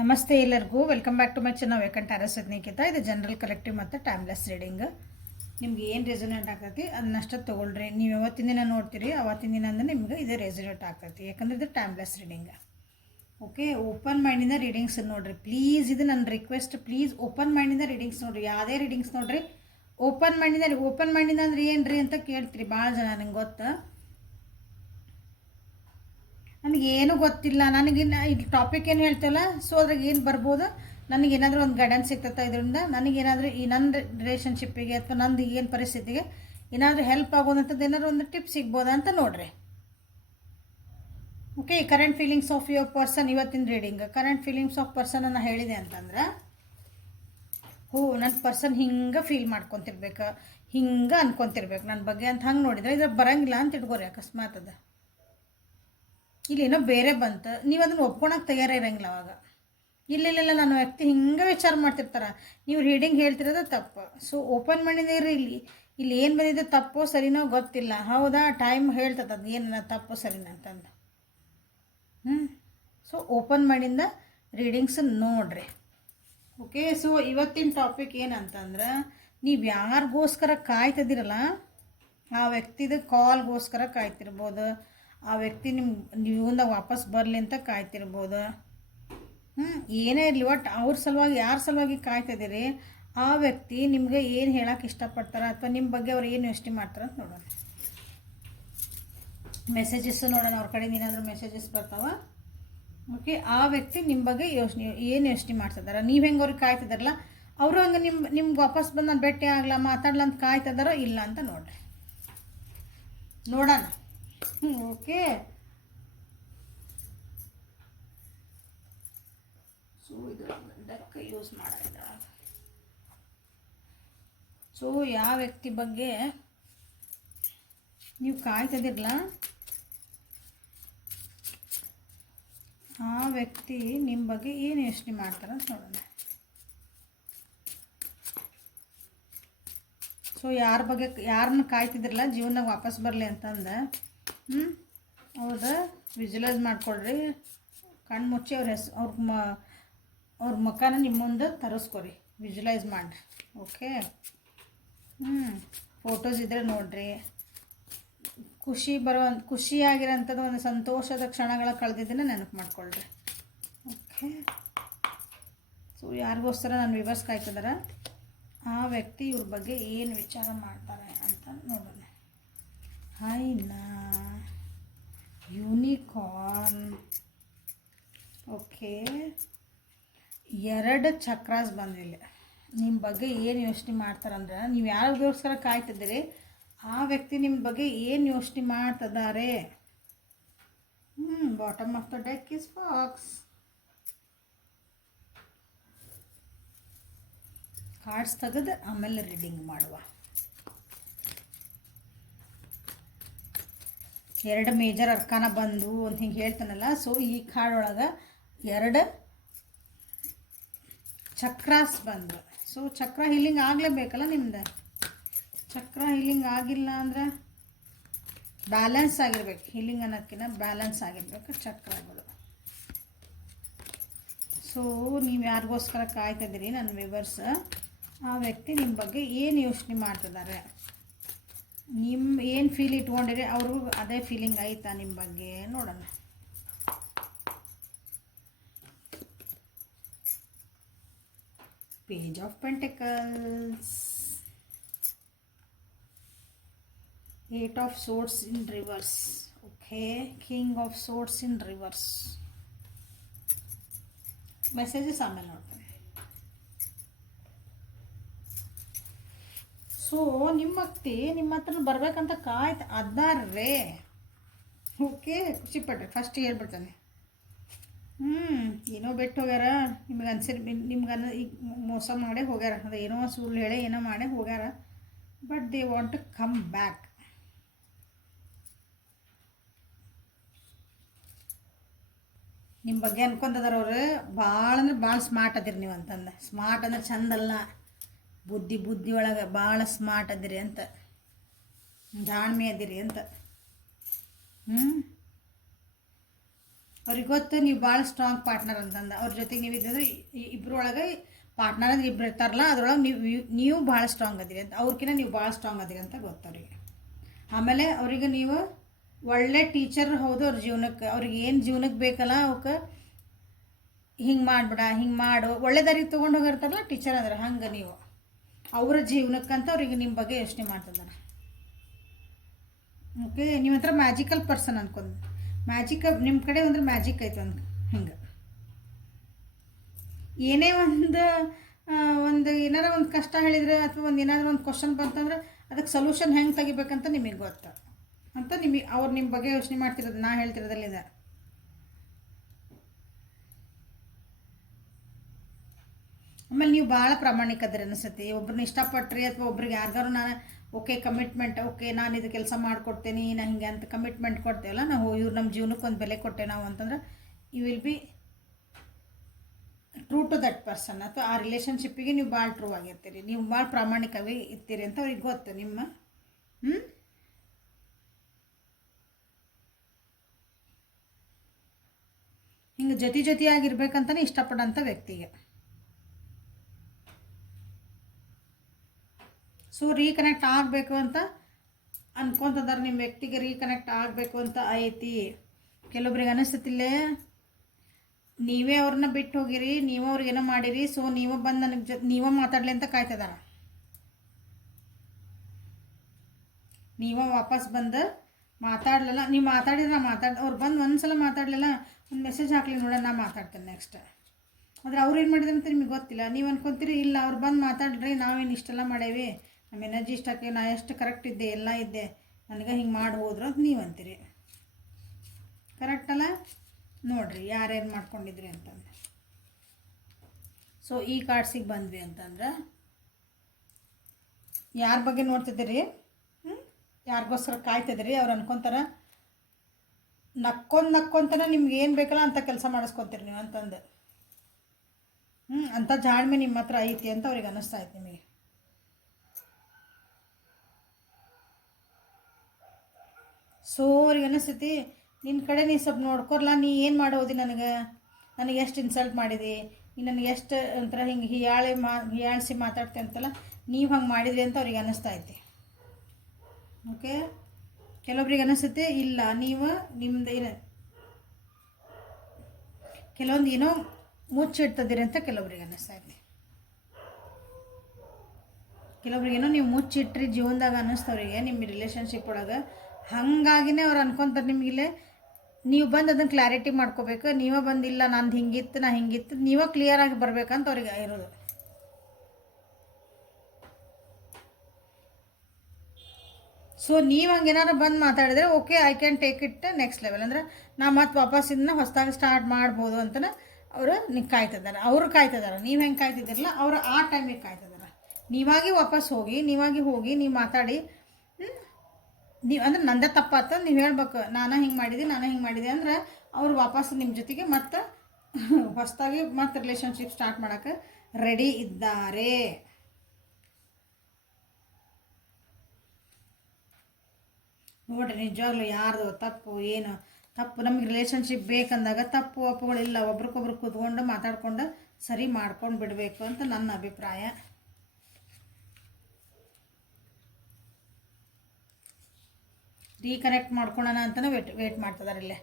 ನಮಸ್ತೆ ಎಲ್ಲರಿಗೂ welcome back to my channel ವೇಕಂಟ್ ಟ್ಯಾರಸ್ ನಿಖಿತಾ. ಇದು ಜನರಲ್ ಕಲೆಕ್ಟಿವ್ ಮತ್ತು ಟೈಮ್ಲೆಸ್ ರೀಡಿಂಗ್. ನಿಮ್ಗೆ ಏನು ರೆಸೊನೇಟ್ ಆಗ್ತೈತಿ ಅದನ್ನಷ್ಟು ತೊಗೊಳ್ರಿ. ನೀವು ಯಾವತ್ತಿನ ದಿನ ನೋಡ್ತೀರಿ ಅವತ್ತಿನ ದಿನ ಅಂದರೆ ನಿಮ್ಗೆ ಇದೇ ರೆಸೊನೇಟ್ ಆಗ್ತೈತಿ, ಯಾಕಂದರೆ ಇದು ಟೈಮ್ಲೆಸ್ ರೀಡಿಂಗ್. ಓಕೆ, ಓಪನ್ ಮೈಂಡಿಂದ ರೀಡಿಂಗ್ಸ್ ನೋಡಿರಿ ಪ್ಲೀಸ್. ಇದು ನನ್ನ ರಿಕ್ವೆಸ್ಟ್, ಪ್ಲೀಸ್ ಓಪನ್ ಮೈಂಡಿಂದ ರೀಡಿಂಗ್ಸ್ ನೋಡಿರಿ. ಯಾವುದೇ ರೀಡಿಂಗ್ಸ್ ನೋಡಿರಿ ಓಪನ್ ಮೈಂಡಿಂದ ಅಂದ್ರೆ ಏನು ರೀ ಅಂತ ಕೇಳ್ತೀರಿ ಭಾಳ ಜನ. ನಂಗೆ ಗೊತ್ತಾ, ನನಗೇನು ಗೊತ್ತಿಲ್ಲ, ನನಗಿನ್ನ ಇದು ಟಾಪಿಕ್ ಏನು ಹೇಳ್ತಲ್ಲ, ಸೊ ಅದ್ರಾಗ ಏನು ಬರ್ಬೋದು, ನನಗೇನಾದರೂ ಒಂದು ಗೈಡೆನ್ಸ್ ಸಿಗ್ತೈತೆ ಇದರಿಂದ. ನನಗೇನಾದರೂ ಈ ನನ್ನ ರಿಲೇಷನ್ಶಿಪ್ಪಿಗೆ ಅಥವಾ ನಂದು ಏನು ಪರಿಸ್ಥಿತಿಗೆ ಏನಾದರೂ ಹೆಲ್ಪ್ ಆಗೋದಂಥದ್ದು ಏನಾದರೂ ಒಂದು ಟಿಪ್ ಸಿಗ್ಬೋದಾ ಅಂತ ನೋಡ್ರಿ. Okay, current feelings of your person. ಇವತ್ತಿನ reading current feelings of person ಅನ್ನು ಹೇಳಿದೆ ಅಂತಂದ್ರೆ, ನನ್ನ ಪರ್ಸನ್ ಹಿಂಗೆ ಫೀಲ್ ಮಾಡ್ಕೊತಿರ್ಬೇಕು, ಹಿಂಗೆ ಅನ್ಕೊತಿರ್ಬೇಕು ನನ್ನ ಬಗ್ಗೆ ಅಂತ. ಹಂಗೆ ನೋಡಿದ್ರೆ ಇದ್ರ ಬರಂಗಿಲ್ಲ ಅಂತ ಇಟ್ಕೋರಿ. ಅಕಸ್ಮಾತ್ ಅದು ಇಲ್ಲೇನೋ ಬೇರೆ ಬಂತು, ನೀವು ಅದನ್ನು ಒಪ್ಕೊಳಕ್ಕೆ ತಯಾರಿರಂಗಿಲ್ಲ ಅವಾಗ. ಇಲ್ಲ ನನ್ನ ವ್ಯಕ್ತಿ ಹಿಂಗೆ ವಿಚಾರ ಮಾಡ್ತಿರ್ತಾರೆ, ನೀವು ರೀಡಿಂಗ್ ಹೇಳ್ತಿರೋದು ತಪ್ಪು. ಸೊ ಓಪನ್ ಮಾಡಿದ ಇರಿ. ಇಲ್ಲಿ ಏನು ಬಂದಿದೆ ತಪ್ಪೋ ಸರಿನೋ ಗೊತ್ತಿಲ್ಲ, ಹೌದಾ? ಟೈಮ್ ಹೇಳ್ತದೆ ಅದು ಏನು ತಪ್ಪು ಸರಿನೋ ಅಂತಂದು. ಸೊ ಓಪನ್ ಮಾಡಿಂದ ರೀಡಿಂಗ್ಸ್ ನೋಡ್ರಿ. ಓಕೆ, ಸೊ ಇವತ್ತಿನ ಟಾಪಿಕ್ ಏನಂತಂದ್ರೆ, ನೀವು ಯಾರಿಗೋಸ್ಕರ ಕಾಯ್ತಿದ್ದೀರಲ್ಲ ಆ ವ್ಯಕ್ತಿದ ಕಾಲ್ಗೋಸ್ಕರ ಕಾಯ್ತಿರ್ಬೋದು. ಆ ವ್ಯಕ್ತಿ ನೀವಂದಾಗ ವಾಪಸ್ ಬರಲಿ ಅಂತ ಕಾಯ್ತಿರ್ಬೋದು. ಏನೇ ಇರಲಿ, ಒಟ್ಟು ಅವ್ರ ಸಲುವಾಗಿ ಯಾರ ಸಲುವಾಗಿ ಕಾಯ್ತಿದ್ದೀರಿ, ಆ ವ್ಯಕ್ತಿ ನಿಮ್ಗೆ ಏನು ಹೇಳಕ್ಕೆ ಇಷ್ಟಪಡ್ತಾರೆ ಅಥವಾ ನಿಮ್ಮ ಬಗ್ಗೆ ಅವ್ರು ಏನು ಯೋಚನೆ ಮಾಡ್ತಾರೆ ಅಂತ ನೋಡೋಣ. ಮೆಸೇಜಸ್ಸು ನೋಡೋಣ, ಅವ್ರ ಕಡೆಯಿಂದ ಏನಾದರೂ ಮೆಸೇಜಸ್ ಬರ್ತಾವ. ಓಕೆ, ಆ ವ್ಯಕ್ತಿ ನಿಮ್ಮ ಬಗ್ಗೆ ಏನು ಯೋಚನೆ ಮಾಡ್ತಿದ್ದಾರೆ, ನೀವು ಹೆಂಗೆ ಅವ್ರಿಗೆ ಕಾಯ್ತಿದ್ದಾರಲ್ಲ ಅವರು ಹಂಗೆ ನಿಮ್ಗೆ ವಾಪಸ್ ಬಂದು ನಾನು ಭೇಟಿ ಆಗಲ್ಲ ಮಾತಾಡಲ್ಲ ಅಂತ ಕಾಯ್ತಿದ್ದಾರೋ ಇಲ್ಲ ಅಂತ ನೋಡೋಣ. ಓಕೆ, ಸೊ ಇದು ಡೆಕ್ ಯೂಸ್ ಮಾಡಿದ. ಸೊ ಯಾವ ವ್ಯಕ್ತಿ ಬಗ್ಗೆ ನೀವು ಕಾಯ್ತಿದಿರಲ್ಲ ಆ ವ್ಯಕ್ತಿ ನಿಮ್ಮ ಬಗ್ಗೆ ಏನು ಯೋಚನೆ ಮಾಡ್ತಾರೆ ಅಂತ ನೋಡೋಣ. ಸೊ ಯಾರನ್ನ ಕಾಯ್ತಿದ್ರಲ್ಲ ಜೀವನದಾಗ ವಾಪಸ್ ಬರಲಿ ಅಂತಂದು, ಹೌದಾ? ವಿಜುವಲೈಸ್ ಮಾಡ್ಕೊಳ್ರಿ, ಕಣ್ಣು ಮುಚ್ಚಿ ಅವ್ರ ಮುಖನ ನಿಮ್ಮ ಮುಂದೆ ತರಿಸ್ಕೊರಿ, ವಿಜುವಲೈಸ್ ಮಾಡಿರಿ. ಓಕೆ, ಫೋಟೋಸ್ ಇದ್ದರೆ ನೋಡಿರಿ. ಖುಷಿಯಾಗಿರೋಂಥದ್ದು ಒಂದು ಸಂತೋಷದ ಕ್ಷಣಗಳ ಕಳೆದಿದ್ದನ್ನು ನೆನಪು ಮಾಡ್ಕೊಳ್ರಿ. ಓಕೆ, ಸೊ ಯಾರಿಗೋಸ್ಕರ ನಾನು ವಿವರ್ಸ್ ಕಾಯ್ತಿದಾರ, ಆ ವ್ಯಕ್ತಿ ಇವ್ರ ಬಗ್ಗೆ ಏನು ವಿಚಾರ ಮಾಡ್ತಾರೆ ಅಂತ ನೋಡೋಣ. ಹೈನಾ ಯೂನಿಕಾರ್ನ್. ಓಕೆ, 2 ಚಕ್ರಾಸ್ ಬಂದಿಲ್ಲ. ನಿಮ್ಮ ಬಗ್ಗೆ ಏನು ಯೋಚನೆ ಮಾಡ್ತಾರಂದ್ರೆ, ನೀವು ಯಾರಿಗೋಸ್ಕರ ಕಾಯ್ತಿದ್ದೀರಿ ಆ ವ್ಯಕ್ತಿ ನಿಮ್ಮ ಬಗ್ಗೆ ಏನು ಯೋಚನೆ ಮಾಡ್ತಿದ್ದಾರೆ. Bottom of the deck is fox. Cards ತೆಗೆದು ಆಮೇಲೆ ರೀಡಿಂಗ್ ಮಾಡುವ. 2 ಮೇಜರ್ ಅರ್ಕಾನ ಬಂದು ಅಂತ ಹಿಂಗೆ ಹೇಳ್ತಾನಲ್ಲ. ಸೊ ಈ ಕಾರ್ಡ್ ಒಳಗೆ 2 ಚಕ್ರಾಸ್ ಬಂದು. ಸೊ ಚಕ್ರ ಹೀಲಿಂಗ್ ಆಗಲೇಬೇಕಲ್ಲ ನಿಮ್ದು. ಚಕ್ರ ಹೀಲಿಂಗ್ ಆಗಿಲ್ಲ ಅಂದ್ರೆ ಬ್ಯಾಲೆನ್ಸ್ ಆಗಿರ್ಬೇಕು. ಹೀಲಿಂಗ್ ಅನ್ನೋದಕ್ಕಿಂತ ಬ್ಯಾಲೆನ್ಸ್ ಆಗಿರ್ಬೇಕು ಚಕ್ರಗಳು. ಸೊ ನೀವು ಯಾರಿಗೋಸ್ಕರ ಕಾಯ್ತಿದ್ದೀರಿ ನನ್ನ ವ್ಯೂವರ್ಸ್, ಆ ವ್ಯಕ್ತಿ ನಿಮ್ಮ ಬಗ್ಗೆ ಏನು ಯೋಚನೆ ಮಾಡ್ತಿದ್ದಾರೆ, ನಿಮ್ಮ ಏನು ಫೀಲ್ ಇಟ್ಕೊಂಡಿರಿ ಅವ್ರಿಗೂ ಅದೇ ಫೀಲಿಂಗ್ ಆಯ್ತಾ ನಿಮ್ಮ ಬಗ್ಗೆ ನೋಡೋಣ. Page of pentacles, 8 of swords in reverse. Okay, king of swords in reverse. Messages ಆಮೇಲೆ ನೋಡ್ತೇನೆ. ಸೊ ನಿಮ್ಮ ವ್ಯಕ್ತಿ ನಿಮ್ಮ ಹತ್ರ ಬರ್ಬೇಕಂತ ಅದಾರ್ರೇ. Okay, ಖುಷಿಪಟ್ರೆ first ಹೇಳ್ಬಿಡ್ತಾನೆ. ಏನೋ ಬಿಟ್ಟು ಹೋಗ್ಯಾರ, ನಿಮ್ಗೆ ಈಗ ಮೋಸ ಮಾಡೇ ಹೋಗ್ಯಾರ, ಅದು ಏನೋ ಸುಳ್ಳು ಹೇಳಿ ಏನೋ ಮಾಡೇ ಹೋಗ್ಯಾರ. But they want to come back. ನಿಮ್ಮ ಬಗ್ಗೆ ಅನ್ಕೊಂತದಾರ ಅವ್ರು. ಭಾಳ ಅಂದ್ರೆ ಭಾಳ ಸ್ಮಾರ್ಟ್ ಅದಿರಿ ನೀವು ಅಂತಂದ. ಸ್ಮಾರ್ಟ್ ಅಂದ್ರೆ ಚಂದಲ್ಲ, ಬುದ್ಧಿ ಒಳಗೆ ಭಾಳ ಸ್ಮಾರ್ಟ್ ಅದಿರಿ ಅಂತ, ಜಾಣ್ಮೆ ಅದಿರಿ ಅಂತ. ಅವ್ರಿಗೆ ಗೊತ್ತು ನೀವು ಭಾಳ ಸ್ಟ್ರಾಂಗ್ ಪಾರ್ಟ್ನರ್ ಅಂತಂದು. ಅವ್ರ ಜೊತೆಗೆ ನೀವು ಇದ್ದಂದ್ರೆ ಇಬ್ಬರೊಳಗೆ ಪಾರ್ಟ್ನರ್ ಅಂದ್ರೆ ಇಬ್ಬರು ಇರ್ತಾರಲ್ಲ, ಅದ್ರೊಳಗೆ ನೀವು ಭಾಳ ಸ್ಟ್ರಾಂಗ್ ಅದೀರಿ ಅಂತ, ಅವ್ರಿಗಿಂತ ನೀವು ಭಾಳ ಸ್ಟ್ರಾಂಗ್ ಅದೀರಿ ಅಂತ ಗೊತ್ತು ಅವ್ರಿಗೆ. ಆಮೇಲೆ ಅವ್ರಿಗೆ ನೀವು ಒಳ್ಳೆ ಟೀಚರ್ ಹೌದು ಅವ್ರ ಜೀವನಕ್ಕೆ. ಅವ್ರಿಗೆ ಏನು ಜೀವನಕ್ಕೆ ಬೇಕಲ್ಲ ಅವಕ್ಕೆ ಹಿಂಗೆ ಮಾಡಿಬಿಡ, ಹಿಂಗೆ ಮಾಡು, ಒಳ್ಳೆ ದಾರಿಗೆ ತೊಗೊಂಡು ಹೋಗಿರ್ತಾರಲ್ಲ ಟೀಚರ್ ಅಂದ್ರೆ, ಹಂಗೆ ನೀವು ಅವರ ಜೀವನಕ್ಕಂತ ಅವ್ರಿಗೆ ನಿಮ್ಮ ಬಗ್ಗೆ ಯೋಚನೆ ಮಾಡ್ತಿದ್ದಾರೆ. ಓಕೆ, ನಿಮ್ಮ ಹತ್ರ ಮ್ಯಾಜಿಕಲ್ ಪರ್ಸನ್ ಅನ್ಕೊಂಡು, ನಿಮ್ಮ ಕಡೆ ಅಂದ್ರೆ ಮ್ಯಾಜಿಕ್ ಐತೆ ಒಂದು ಹಿಂಗೆ. ಏನೇ ಒಂದು ಏನಾರ ಒಂದು ಕಷ್ಟ ಹೇಳಿದರೆ ಅಥವಾ ಒಂದು ಏನಾದರೂ ಒಂದು ಕ್ವಶನ್ ಬಂತಂದ್ರೆ ಅದಕ್ಕೆ ಸೊಲ್ಯೂಷನ್ ಹೆಂಗೆ ತೆಗಿಬೇಕಂತ ನಿಮಗೆ ಗೊತ್ತು ಅಂತ ಅವ್ರು ನಿಮ್ಮ ಬಗ್ಗೆ ಯೋಚನೆ ಮಾಡ್ತಿರೋದು ನಾ ಹೇಳ್ತಿರೋದ್ರಲ್ಲಿದೆ. ಆಮೇಲೆ ನೀವು ಭಾಳ ಪ್ರಾಮಾಣಿಕದ್ರಿ ಅನಿಸುತ್ತೆ. ಒಬ್ರನ್ನ ಇಷ್ಟಪಟ್ರಿ ಅಥವಾ ಒಬ್ರಿಗೆ ಯಾರಿಗಾರು ನಾನು ಓಕೆ ಕಮಿಟ್ಮೆಂಟ್, ಓಕೆ ನಾನು ಇದು ಕೆಲಸ ಮಾಡಿಕೊಡ್ತೇನೆ, ನಾನು ಹಿಂಗೆ ಅಂತ ಕಮಿಟ್ಮೆಂಟ್ ಕೊಡ್ತೇವಲ್ಲ ನಾವು, ಇವ್ರು ನಮ್ಮ ಜೀವನಕ್ಕೆ ಒಂದು ಬೆಲೆ ಕೊಟ್ಟೆ ನಾವು ಅಂತಂದ್ರೆ you will be true to that person, ಅಥವಾ ಆ ರಿಲೇಷನ್ಶಿಪ್ಪಿಗೆ ನೀವು ಭಾಳ ಟ್ರೂ ಆಗಿರ್ತೀರಿ, ನೀವು ಭಾಳ ಪ್ರಾಮಾಣಿಕವಾಗಿ ಇರ್ತೀರಿ ಅಂತ ಅವ್ರಿಗೆ ಗೊತ್ತು ನಿಮ್ಮ. ಹಿಂಗೆ ಜೊತೆಯಾಗಿರ್ಬೇಕಂತಲೇ ಇಷ್ಟಪಡೋಂಥ ವ್ಯಕ್ತಿಗೆ. ಸೊ ರೀಕನೆಕ್ಟ್ ಆಗಬೇಕು ಅಂತ ಅನ್ಕೊತದಾರೆ ನಿಮ್ಮ ವ್ಯಕ್ತಿಗೆ, ರೀಕನೆಕ್ಟ್ ಆಗಬೇಕು ಅಂತ ಐತಿ. ಕೆಲವೊಬ್ರಿಗೆ ಅನಿಸ್ತತಿಲ್ಲೇ ನೀವೇ ಅವ್ರನ್ನ ಬಿಟ್ಟು ಹೋಗಿರಿ, ನೀವೇ ಅವ್ರಿಗೇನೋ ಮಾಡಿರಿ, ಸೊ ನೀವೇ ಬಂದು ನನಗೆ ನೀವೇ ಮಾತಾಡಲಿ ಅಂತ ಕಾಯ್ತಿದಾರ. ನೀವೇ ವಾಪಸ್ ಬಂದು ಮಾತಾಡಲಿಲ್ಲ, ನೀವು ಮಾತಾಡಿದ್ರೆ ಅವ್ರು ಬಂದು ಒಂದು ಸಲ ಮಾತಾಡಲಿಲ್ಲ, ಒಂದು ಮೆಸೇಜ್ ಹಾಕಲಿ ನೋಡೋಣ, ನಾ ಮಾತಾಡ್ತೇನೆ ನೆಕ್ಸ್ಟ್. ಆದರೆ ಅವ್ರು ಏನು ಮಾಡಿದ್ರು ಅಂತ ನಿಮಗೆ ಗೊತ್ತಿಲ್ಲ. ನೀವು ಅನ್ಕೊತೀರಿ ಇಲ್ಲ ಅವ್ರು ಬಂದು ಮಾತಾಡ್ರಿ, ನಾವೇನು ಇಷ್ಟೆಲ್ಲ ಮಾಡೇವಿ, ನಮ್ಮ ಎನರ್ಜಿ ಇಷ್ಟ ಹಾಕಿ, ನಾ ಎಷ್ಟು ಕರೆಕ್ಟ್ ಇದ್ದೆ, ಎಲ್ಲ ಇದ್ದೆ, ನನಗೆ ಹಿಂಗೆ ಮಾಡಿ ಹೋದ್ರು ಅಂತ ನೀವು ಅಂತೀರಿ. ಕರೆಕ್ಟಲ್ಲ? ನೋಡಿರಿ ಯಾರೇನು ಮಾಡ್ಕೊಂಡಿದ್ರಿ ಅಂತಂದ್ರೆ. ಸೊ ಈ ಕಾರ್ಡ್ಸಿಗೆ ಬಂದ್ವಿ ಅಂತಂದ್ರೆ ಯಾರ ಬಗ್ಗೆ ನೋಡ್ತಿದ್ದೀರಿ, ಯಾರಿಗೋಸ್ಕರ ಕಾಯ್ತಿದ್ದೀರಿ, ಅವ್ರು ಅನ್ಕೊತಾರೆ ನಕ್ಕೊಂತನ ನಿಮ್ಗೆ ಏನು ಬೇಕಲ್ಲ ಅಂತ ಕೆಲಸ ಮಾಡಿಸ್ಕೊತೀರಿ ನೀವು ಅಂತಂದು. ಅಂಥ ಜಾಣ್ಮೆ ನಿಮ್ಮ ಹತ್ರ ಐತಿ ಅಂತ ಅವ್ರಿಗೆ ಅನ್ನಿಸ್ತಾ ಐತಿ ನಿಮಗೆ. ಸೊ ಅವ್ರಿಗೆ ಅನ್ನಿಸ್ತೈತಿ ನಿನ್ನ ಕಡೆ ನೀ ಸ್ವಲ್ಪ ನೋಡ್ಕೊರ್ಲ, ನೀ ಏನು ಮಾಡೋದಿ, ನನಗೆ ಎಷ್ಟು ಇನ್ಸಲ್ಟ್ ಮಾಡಿದಿ, ನೀ ನನಗೆ ಎಷ್ಟು ಒಂಥರ ಹಿಂಗೆ ಹೀಯಾಳಿಸಿ ಮಾತಾಡ್ತೆ ಅಂತಲ್ಲ, ನೀವು ಹಂಗೆ ಮಾಡಿದ್ರಿ ಅಂತ ಅವ್ರಿಗೆ ಅನ್ನಿಸ್ತಾ ಐತಿ. ಓಕೆ, ಕೆಲವೊಬ್ರಿಗೆ ಅನ್ನಿಸ್ತೈತಿ ಇಲ್ಲ ನೀವು ನಿಮ್ದು ಏನು ಕೆಲವೊಂದು ಏನೋ ಮುಚ್ಚಿಡ್ತದಿರಿ ಅಂತ ಕೆಲವೊಬ್ರಿಗೆ ಅನ್ನಿಸ್ತಾ ಐತಿ. ಕೆಲವೊಬ್ರಿಗೇನೋ ನೀವು ಮುಚ್ಚಿಟ್ರಿ ಜೀವನದಾಗ ಅನ್ನಿಸ್ತವ್ರಿಗೆ ನಿಮ್ಮ ರಿಲೇಷನ್ಶಿಪ್ ಒಳಗೆ. ಹಾಗಾಗಿನೇ ಅವ್ರು ಅನ್ಕೊತಾರೆ ನಿಮಗಿಲ್ಲೇ ನೀವು ಬಂದು ಅದನ್ನು ಕ್ಲಾರಿಟಿ ಮಾಡ್ಕೋಬೇಕು. ನೀವೇ ಬಂದಿಲ್ಲ ನಂದು ಹಿಂಗಿತ್ತು, ನಾ ಹಿಂಗಿತ್ತು, ನೀವೇ ಕ್ಲಿಯರಾಗಿ ಬರ್ಬೇಕಂತ ಅವ್ರಿಗೆ ಇರೋದು. ಸೊ ನೀವು ಹಂಗೇನಾರು ಬಂದು ಮಾತಾಡಿದ್ರೆ okay, I can take it next level, ಅಂದ್ರೆ ನಾ ಮತ್ತೆ ವಾಪಸ್ ಇದನ್ನ ಹೊಸದಾಗಿ ಸ್ಟಾರ್ಟ್ ಮಾಡ್ಬೋದು ಅಂತಲೇ ಅವರು ನೀವು ಕಾಯ್ತಿದ್ದಾರೆ. ಅವರು ಕಾಯ್ತಿದ್ದಾರೆ, ನೀವು ಹೆಂಗೆ ಕಾಯ್ತಿದ್ದೀರಲ್ಲ ಅವರು ಆ ಟೈಮಿಗೆ ಕಾಯ್ತಿದ್ದಾರೆ. ನೀವಾಗಿ ವಾಪಸ್ ಹೋಗಿ, ನೀವು ಮಾತಾಡಿ, ನೀವು ಅಂದ್ರೆ ನಂದೇ ತಪ್ಪಾತ ನೀವು ಹೇಳ್ಬೇಕು, ನಾನು ಹಿಂಗೆ ಮಾಡಿದೆ ಅಂದ್ರೆ ಅವ್ರು ವಾಪಸ್ ನಿಮ್ಮ ಜೊತೆಗೆ ಮತ್ತೆ ಹೊಸದಾಗಿ ಮತ್ತೆ ರಿಲೇಷನ್ಶಿಪ್ ಸ್ಟಾರ್ಟ್ ಮಾಡೋಕ್ಕೆ ರೆಡಿ ಇದ್ದಾರೆ. ನೋಡಿರಿ ನಿಜವಾಗ್ಲೂ ಯಾರ್ದು ತಪ್ಪು ಏನು ತಪ್ಪು, ನಮಗೆ ರಿಲೇಷನ್ಶಿಪ್ ಬೇಕಂದಾಗ ತಪ್ಪು ಒಪ್ಪುಗಳಿಲ್ಲ, ಒಬ್ರಿಗೊಬ್ರು ಕೂತ್ಕೊಂಡು ಮಾತಾಡ್ಕೊಂಡು ಸರಿ ಮಾಡ್ಕೊಂಡು ಬಿಡಬೇಕು ಅಂತ ನನ್ನ ಅಭಿಪ್ರಾಯ. ರೀಕನೆಕ್ಟ್ ಮಾಡ್ಕೊಳ್ಳೋಣ ಅಂತಲೇ ವೇಟ್ ಮಾಡ್ತಿದ್ದಾರೆ ಇಲ್ಲೇ.